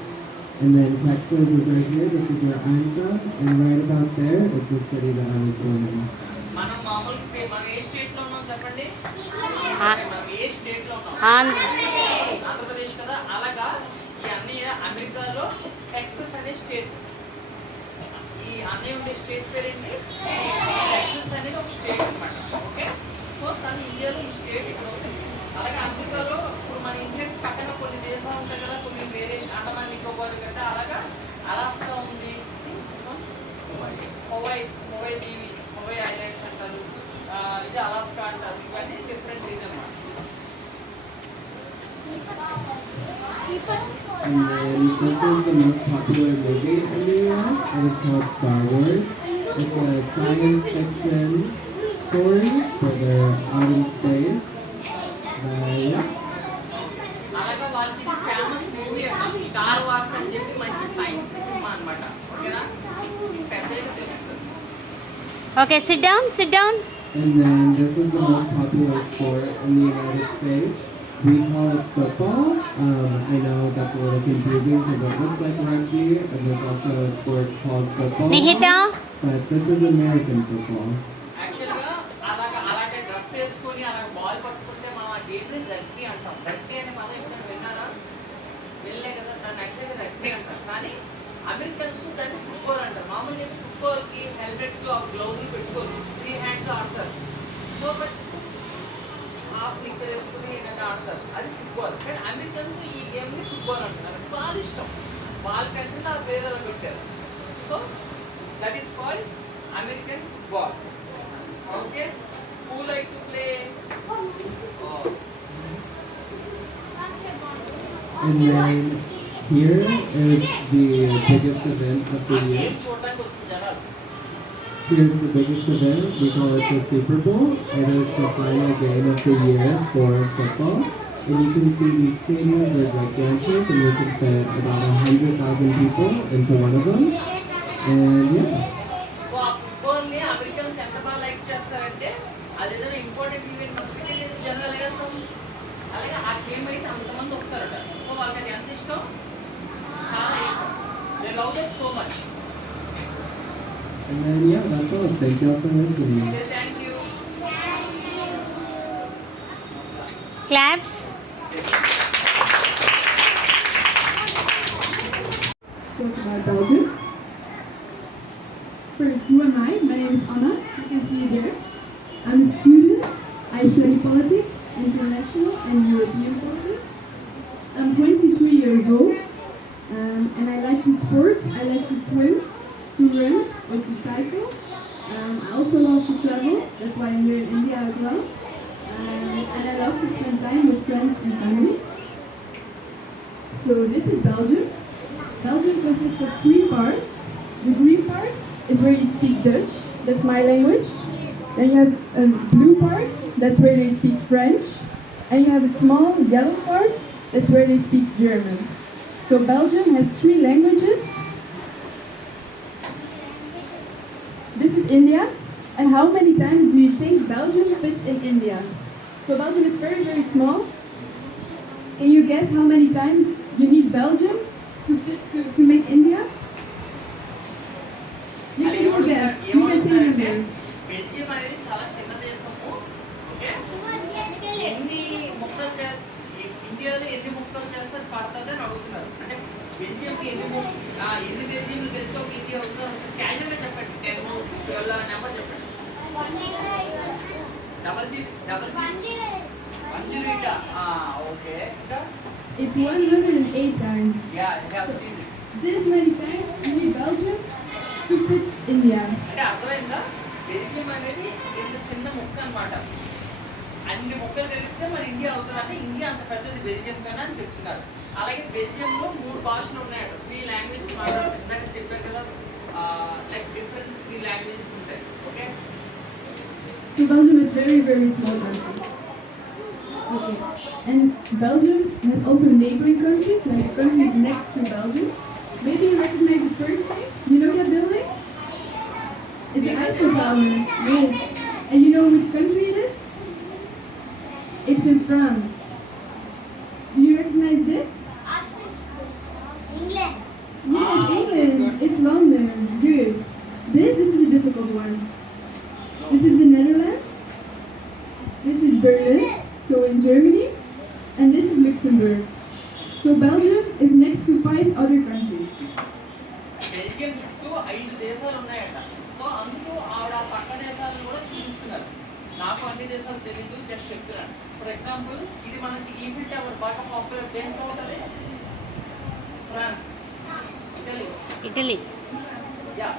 And then Texas is right here, this is where I'm from, and right about there is the city that I was born in. మనం మామూలు మనం ఏ state లో ఉన్నాం చెప్పండి? మనం ఏ state లో ఉన్నాం? ఆంధ్రప్రదేశ్ కదా. అలాగా ఈ అన్నయ్య అమెరికాలో టెక్సస్ అనే స్టేట్. ఈ అన్నయ్య ఉండే స్టేట్ పేరేంటి? టెక్సస్ అనేది ఒక స్టేట్ అన్నమాట. ఓకే. సో తను ఇండియాలో ఈ స్టేట్ ఇక్కడ ఉంది. అలాగే అమెరికాలో ఇప్పుడు మన ఇండియా పక్కన కొన్ని దేశాలు ఉంటాయి కదా, కొన్ని వేరే అండమాన్ నికోబార్ గట్ట. అలాగా అలాస్కా ఉంది, హవాయి దీవి, హవాయి ఐలాండ్స్ అంటారు, ఇది అలాస్కా అంటారు. ఇవన్నీ డిఫరెంట్ ఇది అన్నమాట. And then this is the most popular movie in the US, and it's called Star Wars. It's a science fiction story where they're out in space. Yeah. అలాగా వాళ్ళకి ఇది famous movie అన్నమాట. Star wars అని చెప్పి మంచి science cinema అన్నమాట. ఓకేనా? పెద్దగా తెలుస్తుంది. Okay, SIT down. And then this is the most popular sport in the United States. We call it football. I know that's a little confusing because it looks like rugby, and there's also a sport called football. నిహిత, But this is American football. యాక్చువల్గా అలాంటి dress వేసుకొని అలా ball పట్టుకుంటే మనం ఆ గేమ్ని rugby అంటాం. Rugby అని మనం ఎప్పుడైనా విన్నారా? వెళ్ళే కదా, దాన్ని యాక్చువల్గా రగ్బీ అంటారు. కానీ అమెరికన్స్ దాన్ని ఫుట్బాల్ అంటారు. మామూలుగా ఫుట్బాల్కి హెల్మెట్ గ్లౌజులు పెట్టుకోరు, 3 హ్యాండ్తో ఆడతారు. సో బట్ హాఫ్ నిక్కర్ వేసుకుని ఏంటంటే ఆడతారు. అది ఫుట్బాల్. కానీ అమెరికన్స్ ఈ గేమ్ని ఫుట్బాల్ అంటారు. అది బాల్ ఇష్టం. బాల్ కంటే ఆ పేరు అలా పెట్టారు. So that is called American football. Okay. Who like to play? And then here is the biggest event of the year. Game చూడడానికి వచ్చిన జనాలు. Here's the biggest event. We call it the Super Bowl. It is the final game of the year for football. And you can see these stadiums are gigantic, and you can fit about 100,000 people into one of them. And yeah. So ఆ ఫుట్బాల్ని Americans ఎంత బాగా like చేస్తారంటే అది ఏదైనా important event మనం cricket అయితే general వేస్తాం. అలాగే ఆ గేమ్ అయితే అంతమంది వస్తారట. సో వాళ్ళకి అది ఎంత ఇష్టం? చాలా ఇష్టం. They love that so much. And then yeah, that's all. Thank you all for listening. Say thank you. Claps. Belgium. First, who am I? My name is Anna. You can see it there. I'm a student. I study politics, international and European politics. I'm 23 years old, and I like to sport. I like to swim, to run, or to cycle. I also love to travel. That's why I'm here in India as well. And I love to spend time with friends and family. So this is Belgium. Belgium consists of 3 parts. The green part is where you speak Dutch. That's my language. Then you have a blue part. That's where they speak French. And you have a small yellow part. That's where they speak German. So Belgium has 3 languages. This is India. And how many times do you think Belgium fits in India? So Belgium is very, very small. Can you guess how many times you need Belgium to make India? You అది can guess. You can say ఏమవుతుందంటే number. Belgium అనేది చాలా చిన్న దేశము. Okay, ఎన్ని ముక్కలు ఇండియాలో ఎన్ని ముక్కలు చేస్తారు పడుతుంది అని అడుగుతున్నారు. అంటే బెల్జియంకి ఎన్ని బెల్జియంలు గెలిస్తే ఒక ఇండియా అవుతుందో క్యాజువల్గా చెప్పండి. 10, 12 నెంబర్ చెప్పండి. Double G 108. ఓకే, ఇంకా It's 108 times. Yeah you have seen this. This many times you need Belgium to fit India. అంటే అర్థమైందా? బెల్జియం అనేది ఇంత చిన్న ముక్క అన్నమాట. అన్ని ముక్కలు కలిపితే మన ఇండియా అవుతుంది. అంటే ఇండియా అంత పెద్దది బెల్జియం కన్నా అని చెప్తున్నారు. అలాగే బెల్జియంలో 3 భాషలు ఉన్నాయట. 3 లాంగ్వేజెస్ మాట్లాడుతారు. ఇందాక చెప్పారు కదా, లైక్ డిఫరెంట్ 3 లాంగ్వేజెస్ ఉంటాయి. Okay, So Belgium is very, very small country. Okay. And Belgium has also neighboring countries, like the countries next to Belgium. Maybe you recognize the first name. You know that building? It's the Eiffel Tower. Yes. And you know which country it is? It's in France. Do you recognize this? England. Yes, England. It's London. Good. This is a difficult one. This is the Netherlands. This is Berlin, so in Germany. And this is Luxembourg. So Belgium is next to 5 other countries. Belgium చుట్టూ 5 దేశాలు ఉన్నాయట. So అందుకు ఆవిడ పక్క దేశాలను కూడా చూపిస్తున్నారు. నాకు అన్ని దేశాలు తెలీదు, జస్ట్ చెప్తున్నాను. ఫర్ ఎగ్జాంపుల్, ఇది మనకి ఈఫిల్ టవర్ బాగా పాపులర్. దేంట్లో ఉంటుంది? France, Italy. యా,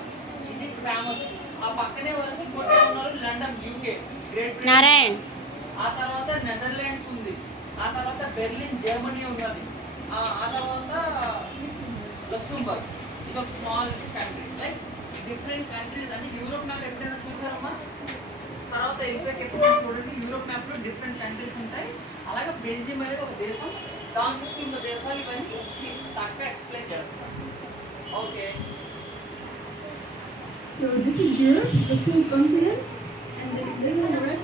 ఇది ఫేమస్. ఆ పక్కనే వరకు కొట్టే ఉన్నారు London, UK, Great Britain. Narayan. ఆ తర్వాత నెదర్లాండ్స్ ఉంది. ఆ తర్వాత బెర్లిన్, జర్మనీ ఉన్నది. ఆ తర్వాత లక్సెంబర్గ్. ఇది ఒక small country. Like different countries. అంటే యూరోప్ మ్యాప్ ఎప్పుడైనా చూసారమ్మా? తర్వాత వెళ్ళిపోయాక ఎప్పుడైనా చూడండి, యూరోప్ మ్యాప్లో డిఫరెంట్ కంట్రీస్ ఉంటాయి. అలాగే బెల్జియం అనేది ఒక దేశం. దాని చుట్టూ ఉన్న దేశాలు ఇవన్నీ తక్కువ ఎక్స్ప్లెయిన్ చేస్తాం. Okay, So this is Europe, the full continent, and the little red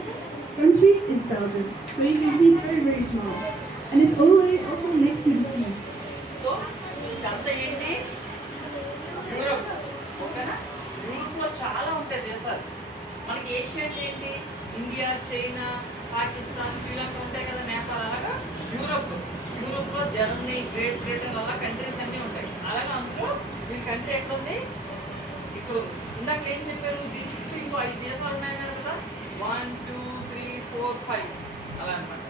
country is Belgium. So you can see it's very, very small. And it's always also next to the sea. So ఇదంతా ఏంటి? Europe. ఓకేనా? యూరోప్లో చాలా ఉంటాయి దేశాలు. మనకి Asia అంటే ఏంటి? ఇండియా, చైనా, పాకిస్తాన్, శ్రీలంక ఉంటాయి కదా, నేపాల్. అలాగా యూరోప్లో జర్మనీ, గ్రేట్ బ్రిటన్ అలా కంట్రీస్ అన్నీ ఉంటాయి. అలాగే అందులో మీ కంట్రీ ఎక్కడ ఉంది? ఇక్కడ ఉంది. ఇందాక ఏం చెప్పారు? దీని చుట్టూ ఇంకో 5 దేశాలు ఉన్నాయన్నారు కదా. 1, 2, 3, 4, 5 అలా అనమాట.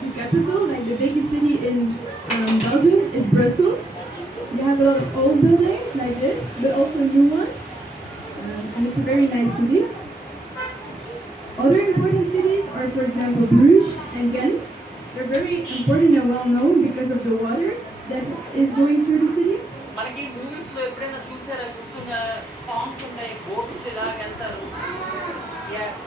The capital, like the biggest city in Belgium, is Brussels. You have a lot of old buildings like this, but also new ones. And it's a very nice city. Other important cities are, for example, Bruges and Ghent. They're very important and well known because of the water that is going through the city. మనకి movies లో ఎప్పుడైనా చూసారా? చూస్తున్న songs ఉన్నాయి, boats ఇలాగ వెళ్తారు. Yes,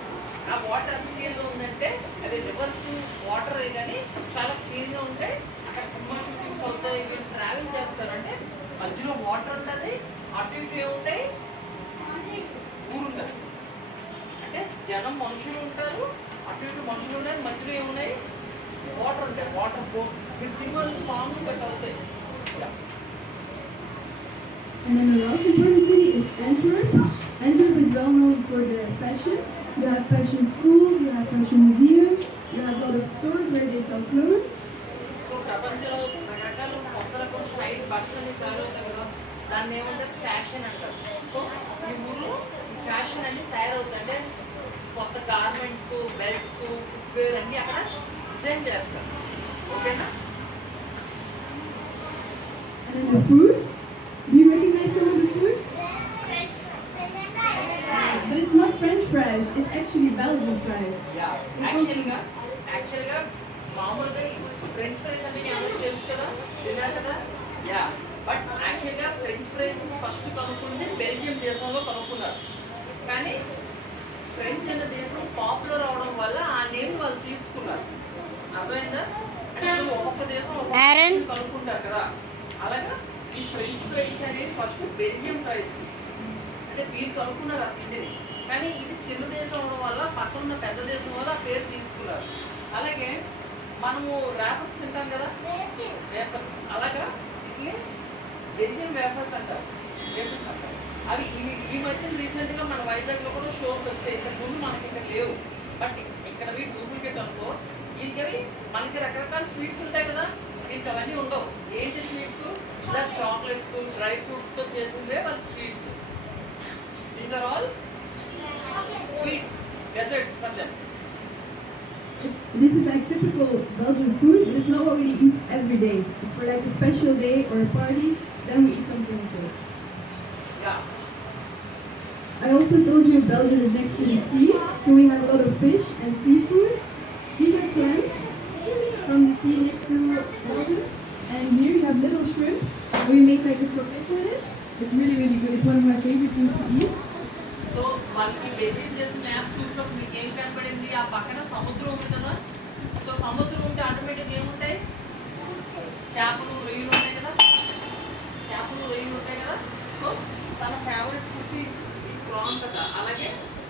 ఆ water ఎంత క్లీన్గా ఉందంటే అది రివర్స్ వాటర్ కానీ చాలా క్లీన్గా ఉంటాయి. అక్కడ సినిమా షూటింగ్స్ అవుతాయి. మీరు ట్రావెల్ చేస్తారు అంటే మధ్యలో వాటర్ ఉంటుంది, అటు ఇటు ఏముంటాయి, ఊరు ఉంటుంది. అంటే జనం, మనుషులు ఉంటారు, అటు ఇటు మనుషులు ఉన్నాయి, మధ్యలో ఏమున్నాయి, వాటర్ ఉంటాయి. Water boat. మీరు సినిమా సాంగ్స్ గట్రా అవుతాయి. And then the last important city is Antwerp. Antwerp is well known for the fashion. You have fashion schools, you have fashion museums, you have a lot of stores where they sell clothes. So ప్రపంచంలో రకరకాల కొత్త రకం style industries అన్ని తయారవుతాయి. అంటే కొత్త garments, belts, footwear అన్ని అక్కడ డిజైన్ చేస్తారు. ఓకేనా? And then the foods. Do you recognize some of the food? But it's not French fries. It's actually Belgian fries. యాక్చువల్గా మామూలుగా ఫ్రెంచ్ ఫ్రైస్ అంటే అందరికీ తెలుసు కదా, తిన్నారు కదా. యా, బట్ యాక్చువల్గా ఫ్రెంచ్ ఫ్రైస్ ఫస్ట్ కనుక్కుంది బెల్జియం దేశంలో కనుక్కున్నారు. కానీ ఫ్రెంచ్ అనే దేశం పాపులర్ అవడం వల్ల ఆ నేమ్ వాళ్ళు తీసుకున్నారు. అర్థమైందా? అంటే ఇప్పుడు ఒక్కొక్క దేశం ఒక్కొక్క కనుక్కుంటారు కదా. అలాగా ఈ ఫ్రెంచ్ ఫ్రైస్ అనేది ఫస్ట్ బెల్జియం ఫ్రైస్ అంటే వీరు కనుక్కున్నారు ఆ తిండిని. కానీ ఇది చిన్న దేశం అవడం వల్ల పక్కన ఉన్న పెద్ద దేశం వల్ల ఆ పేరు తీసుకున్నారు. అలాగే మనము ర్యాపర్స్ తింటాం కదా, వేఫర్స్. అలాగా ఇట్లే బెల్జియం వేఫర్స్ అంటారు, వేఫర్స్ అంటారు. అవి ఈ మధ్య రీసెంట్గా మన వైజాగ్లో కూడా షోస్ వచ్చాయి. ఇంతకు ముందు మనకి ఇక్కడ లేవు. బట్ ఇక్కడ డూప్లికేట్ అనుకో. వీటికి మనకి రకరకాల స్వీట్స్ ఉంటాయి కదా, వీటికి అవన్నీ ఉండవు. ఏంటి స్వీట్స్? ఇలా చాక్లెట్స్, డ్రై ఫ్రూట్స్తో చేసిందే వాళ్ళ sweets. These are all sweets, desserts for them. This is like typical Belgian food, but it's not what we eat every day. It's for like a special day or a party, then we eat something like this. Yeah. I also told you Belgium is next to the sea, so we have a lot of fish and seafood. These are clams from the sea next to Belgium. And here you have little shrimps, and we make like a croquette with it. It's really, really good. It's one of my favorite things to eat. So వాళ్ళకి Belgium చేసిన map చూసినప్పుడు మీకు ఏం కనపడింది? ఆ పక్కన సముద్రం ఉంది కదా. సో సముద్రం ఉంటే ఆటోమేటిక్గా ఏముంటాయి? చేపలు, రొయ్యలు ఉంటాయి కదా. చేపలు, రొయ్యలు ఉంటాయి కదా. సో తన ఫేవరెట్ ఫుడ్ ఈ ప్రాన్స్ అట. అలాగే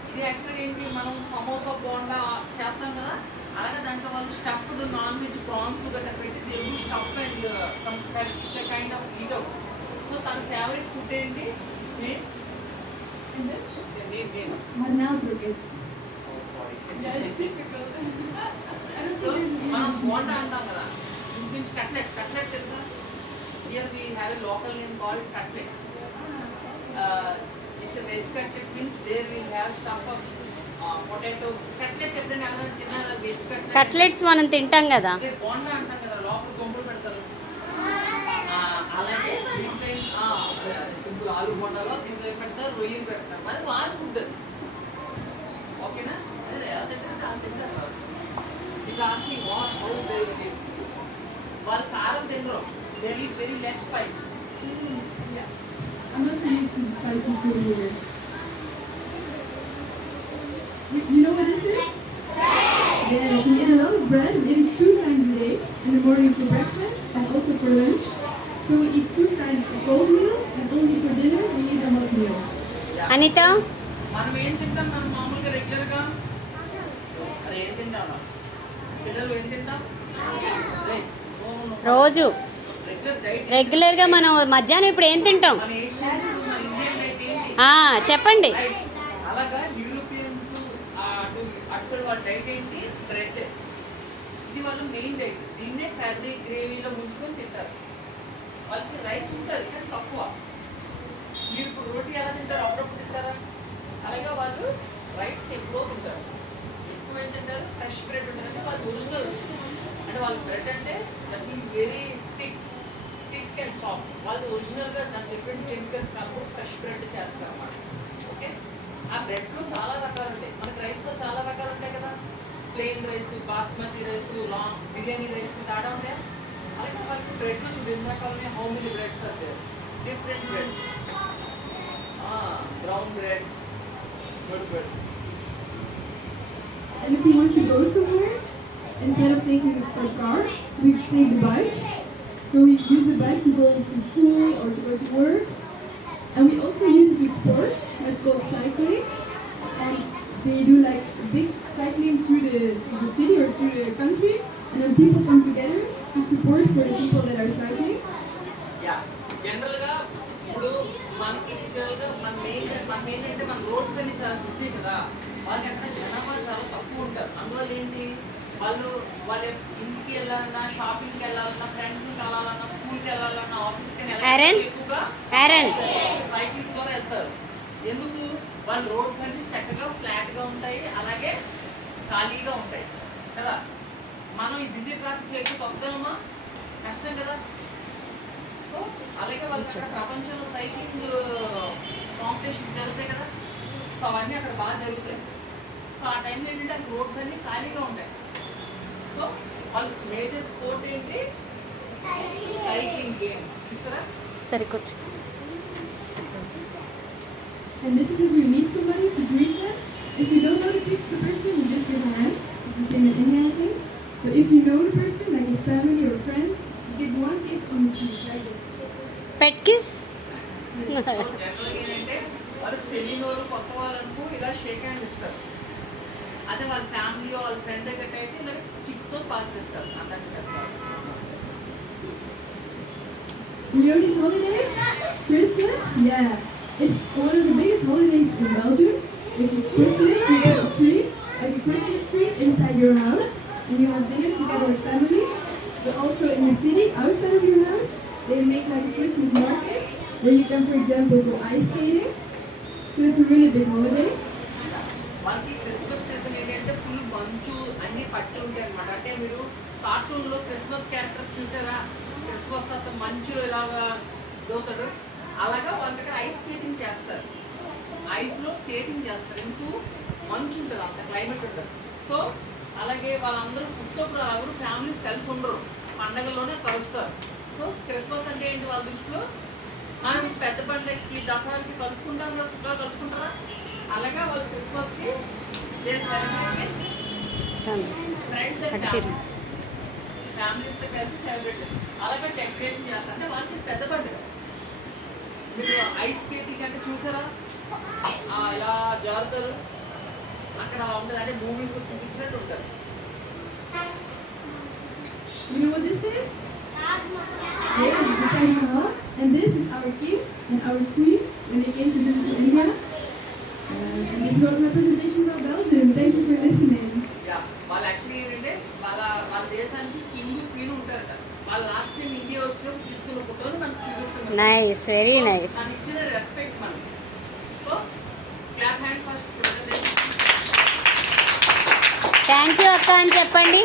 ఇది యాక్చువల్గా ఏంటి, మనం సమోసా బోండా చేస్తాం కదా, అలాగే దాంట్లో వాళ్ళు స్టఫ్డ్ నాన్ వెజ్ ప్రాన్స్ గట్రా పెట్టి Telugu stuff and some kind of eat out. So తన ఫేవరెట్ ఫుడ్ ఏంటి? Sweet. And Dutch? Name. Garnalen croquettes. Oh, sorry. Yeah, it's difficult. I don't So, think there's మనం any- బోండా అంటాం కదా, ఇంకొంచెం cutlets. Cutlet తెలుసా? Here we have a local name called cutlet. It's a veg cutlet, means there will have stuff of potato. Cutlet ఎప్పుడైనా ఎవరైనా తిన్నారా? Veg cutlet. Cutlets మనం తింటాం కదా. అదే బోండా అంటాం కదా, లోపల గొంపులు పెడతారు. అలాగే దీంట్లో సింపుల్ ఆలు బోండాలో దీంట్లో పెడతారు, రొయ్యలు పెడతారు. అది వాళ్ళ ఫుడ్. ఓకేనా? అదే తింటారు, అది తింటారు. ఇది asking what how they live. వాళ్ళు కారం తినరు. They live very less spice. Yeah. I'm not so used to the spicy food here. You know what this is? Yes, we eat a lot of bread. We eat it 2 times a day. In the morning for breakfast and also for lunch. So we eat 2 times a cold meal and only for dinner we eat a hot meal. Anitha, మనం ఏం తింటాం? మనం మామూలుగా రెగ్యులర్గా అది ఏం తింటాం? పిల్లలు ఏం తింటాం? రోజు రెగ్యులర్ డైట్. రెగ్యులర్గా మనం మధ్యాహ్నం ఇప్పుడు ఏం తింటాం? మన ఏషియన్స్, మన ఇండియన్ డైట్ ఏంటి? చెప్పండి. రైస్. అలాగా యూరోపియన్స్ అటు వాళ్ళ డైట్ ఏంటి? బ్రెడ్. ఇది వాళ్ళ మెయిన్ డైట్. దీన్నే కర్రీ గ్రేవీలో ముంచుకొని తింటారు. వాళ్ళకి రైస్ ఉంటుంది కానీ తక్కువ. మీరు ఇప్పుడు రోటీ ఎలా తింటారు? అప్పుడప్పుడు తింటారా? అలాగే వాళ్ళు రైస్ ఎప్పుడో తింటారు. ఎక్కువ ఏం తింటారు? ఫ్రెష్ బ్రెడ్ ఉంటుంది. అంటే వాళ్ళు ఒరిజినల్, అంటే వాళ్ళ బ్రెడ్ అంటే that is very thick and soft. వాళ్ళు ఒరిజినల్గా దాని డిఫరెంట్ కెమికల్స్ కాకుండా ఫ్రెష్ బ్రెడ్ చేస్తారు అన్నమాట. ఓకే? ఆ బ్రెడ్లో చాలా రకాలు ఉంటాయి. మనకి రైస్లో చాలా రకాలు ఉంటాయి కదా. Plain rice, basmati rice, long biryani rice తేడా ఉంటాయి. అలాగే వాళ్ళకి బ్రెడ్లో చూడండి రకాలు. హౌ మెనీ బ్రెడ్స్ అంటే different breads. Brown bread, good bread. And if we want to go somewhere, instead of taking a car, we take the bike. So we use the bike to go to school or to go to work. And we also use it to sport. That's called cycling. And they do like big cycling through the city or through the country. And then people come together to support for the people that are cycling. Yeah, జనరల్గా ఇప్పుడు మనకి యాక్చువల్గా మన main అంటే మన roads అన్ని చాలా busy కదా. వాళ్ళకి అక్కడ జనాభా చాలా తక్కువ ఉంటారు. అందువల్ల ఏంటి, వాళ్ళ ఇంటికి వెళ్ళాలన్నా, షాపింగ్కి వెళ్ళాలన్నా, ఫ్రెండ్స్ని కలాలన్నా, స్కూల్కి వెళ్ళాలన్నా, ఆఫీస్కి వెళ్ళాలన్నా ఎక్కువగా సైక్లింగ్ ద్వారా వెళ్తారు. ఎందుకు? వాళ్ళ రోడ్స్ అంటే చక్కగా ఫ్లాట్గా ఉంటాయి, అలాగే ఖాళీగా ఉంటాయి కదా. మనం ఈ బిజీ ట్రాఫిక్లో ఎక్కువ తొక్కగలమా? కష్టం కదా. సో అలాగే వాళ్ళకి అక్కడ ప్రపంచంలో సైక్లింగ్ కాంపిటీషన్ జరుగుతాయి కదా. సో అవన్నీ అక్కడ బాగా జరుగుతాయి. సో ఆ టైంలో ఏంటంటే అక్కడ రోడ్స్ అన్నీ ఖాళీగా ఉంటాయి. సో వాళ్ళ మేజర్ స్పోర్ట్ ఏంటి? Cycling game. చూసారా? సరే కూర్చో. And this is if you meet somebody to greet them. If you don't know the person, you just give a hand. It's the same in India, I think. But if you know the person, like his family or friends, you give one kiss on the cheek, like this. Pet kiss. జనరల్గా ఏంటంటే వాళ్ళు తెలియని వాళ్ళు కొత్త వాళ్ళనుకో ఇలా shake hand ఇస్తారు. అదే వాళ్ళ ఫ్యామిలీ వాళ్ళ ఫ్రెండ్ దగ్గర అయితే ఇలా చిక్తో పాల్చేస్తారు. అందరికీ చెప్తారు. You know these holidays? Christmas? Yeah. It's one of the biggest holidays in Belgium. If it's Christmas, you get a tree, like a Christmas tree inside your house, and you have dinner together with family. But also in the city, outside of your house, they make like a Christmas market where you can, for example, go ice skating. So it's a really big holiday. వాళ్ళకి Christmas season ఏంటంటే full మంచు అన్నీ పట్టి ఉంటాయి అనమాట. అంటే మీరు కార్టూన్లో Christmas characters చూసారా? క్రిస్మస్ తర్వాత మంచులో ఇలాగా దోతాడు. అలాగా వాళ్ళకి అక్కడ ఐస్ స్కేటింగ్ చేస్తారు. ఐస్లో స్కేటింగ్ చేస్తారు. ఎందుకు? మంచు ఉంటుంది, అంత క్లైమేట్ ఉంటుంది. సో అలాగే వాళ్ళందరూ పుట్టినప్పుడు ఎవరు ఫ్యామిలీస్ కలిసి ఉండరు, పండగల్లోనే కలుస్తారు. సో క్రిస్మస్ అంటే ఏంటి వాళ్ళ దృష్టిలో? మనం పెద్ద పండుగకి దసరాకి కలుసుకుంటాం కదా, చుట్టాలు కలుసుకుంటారా? అలాగా వాళ్ళు క్రిస్మస్కి ఫ్రెండ్స్ అండ్ ఫ్యామిలీస్ ఫ్యామిలీస్తో కలిసి సెలబ్రేట్. అలాగే డెకరేషన్ చేస్తారు. అంటే వాళ్ళకి పెద్ద పండుగ. మీరు ఐస్ స్కేటింగ్ అంటే చూసారా? ఇలా జారుతారు, అక్కడ అలా ఉంటుంది. అంటే మూవీస్ చూపించినట్టు ఉంటుంది. You know what this is? Yeah, the Taj Mahal. And this is our king and our queen when they came to visit to India. And this was my presentation about Belgium. Thank you for listening. వాళ్ళు actually ఏంటంటే వాళ్ళ దేశానికి king queen ఉంటారట. వాళ్ళు last time India వచ్చినప్పుడు తీసుకున్న ఫోటోని మనకు చూపిస్తున్నారు. Nice, very nice. తను ఇచ్చిన రెస్పెక్ట్ మనకి. So clap hand first. Thank you అక్క అని చెప్పండి.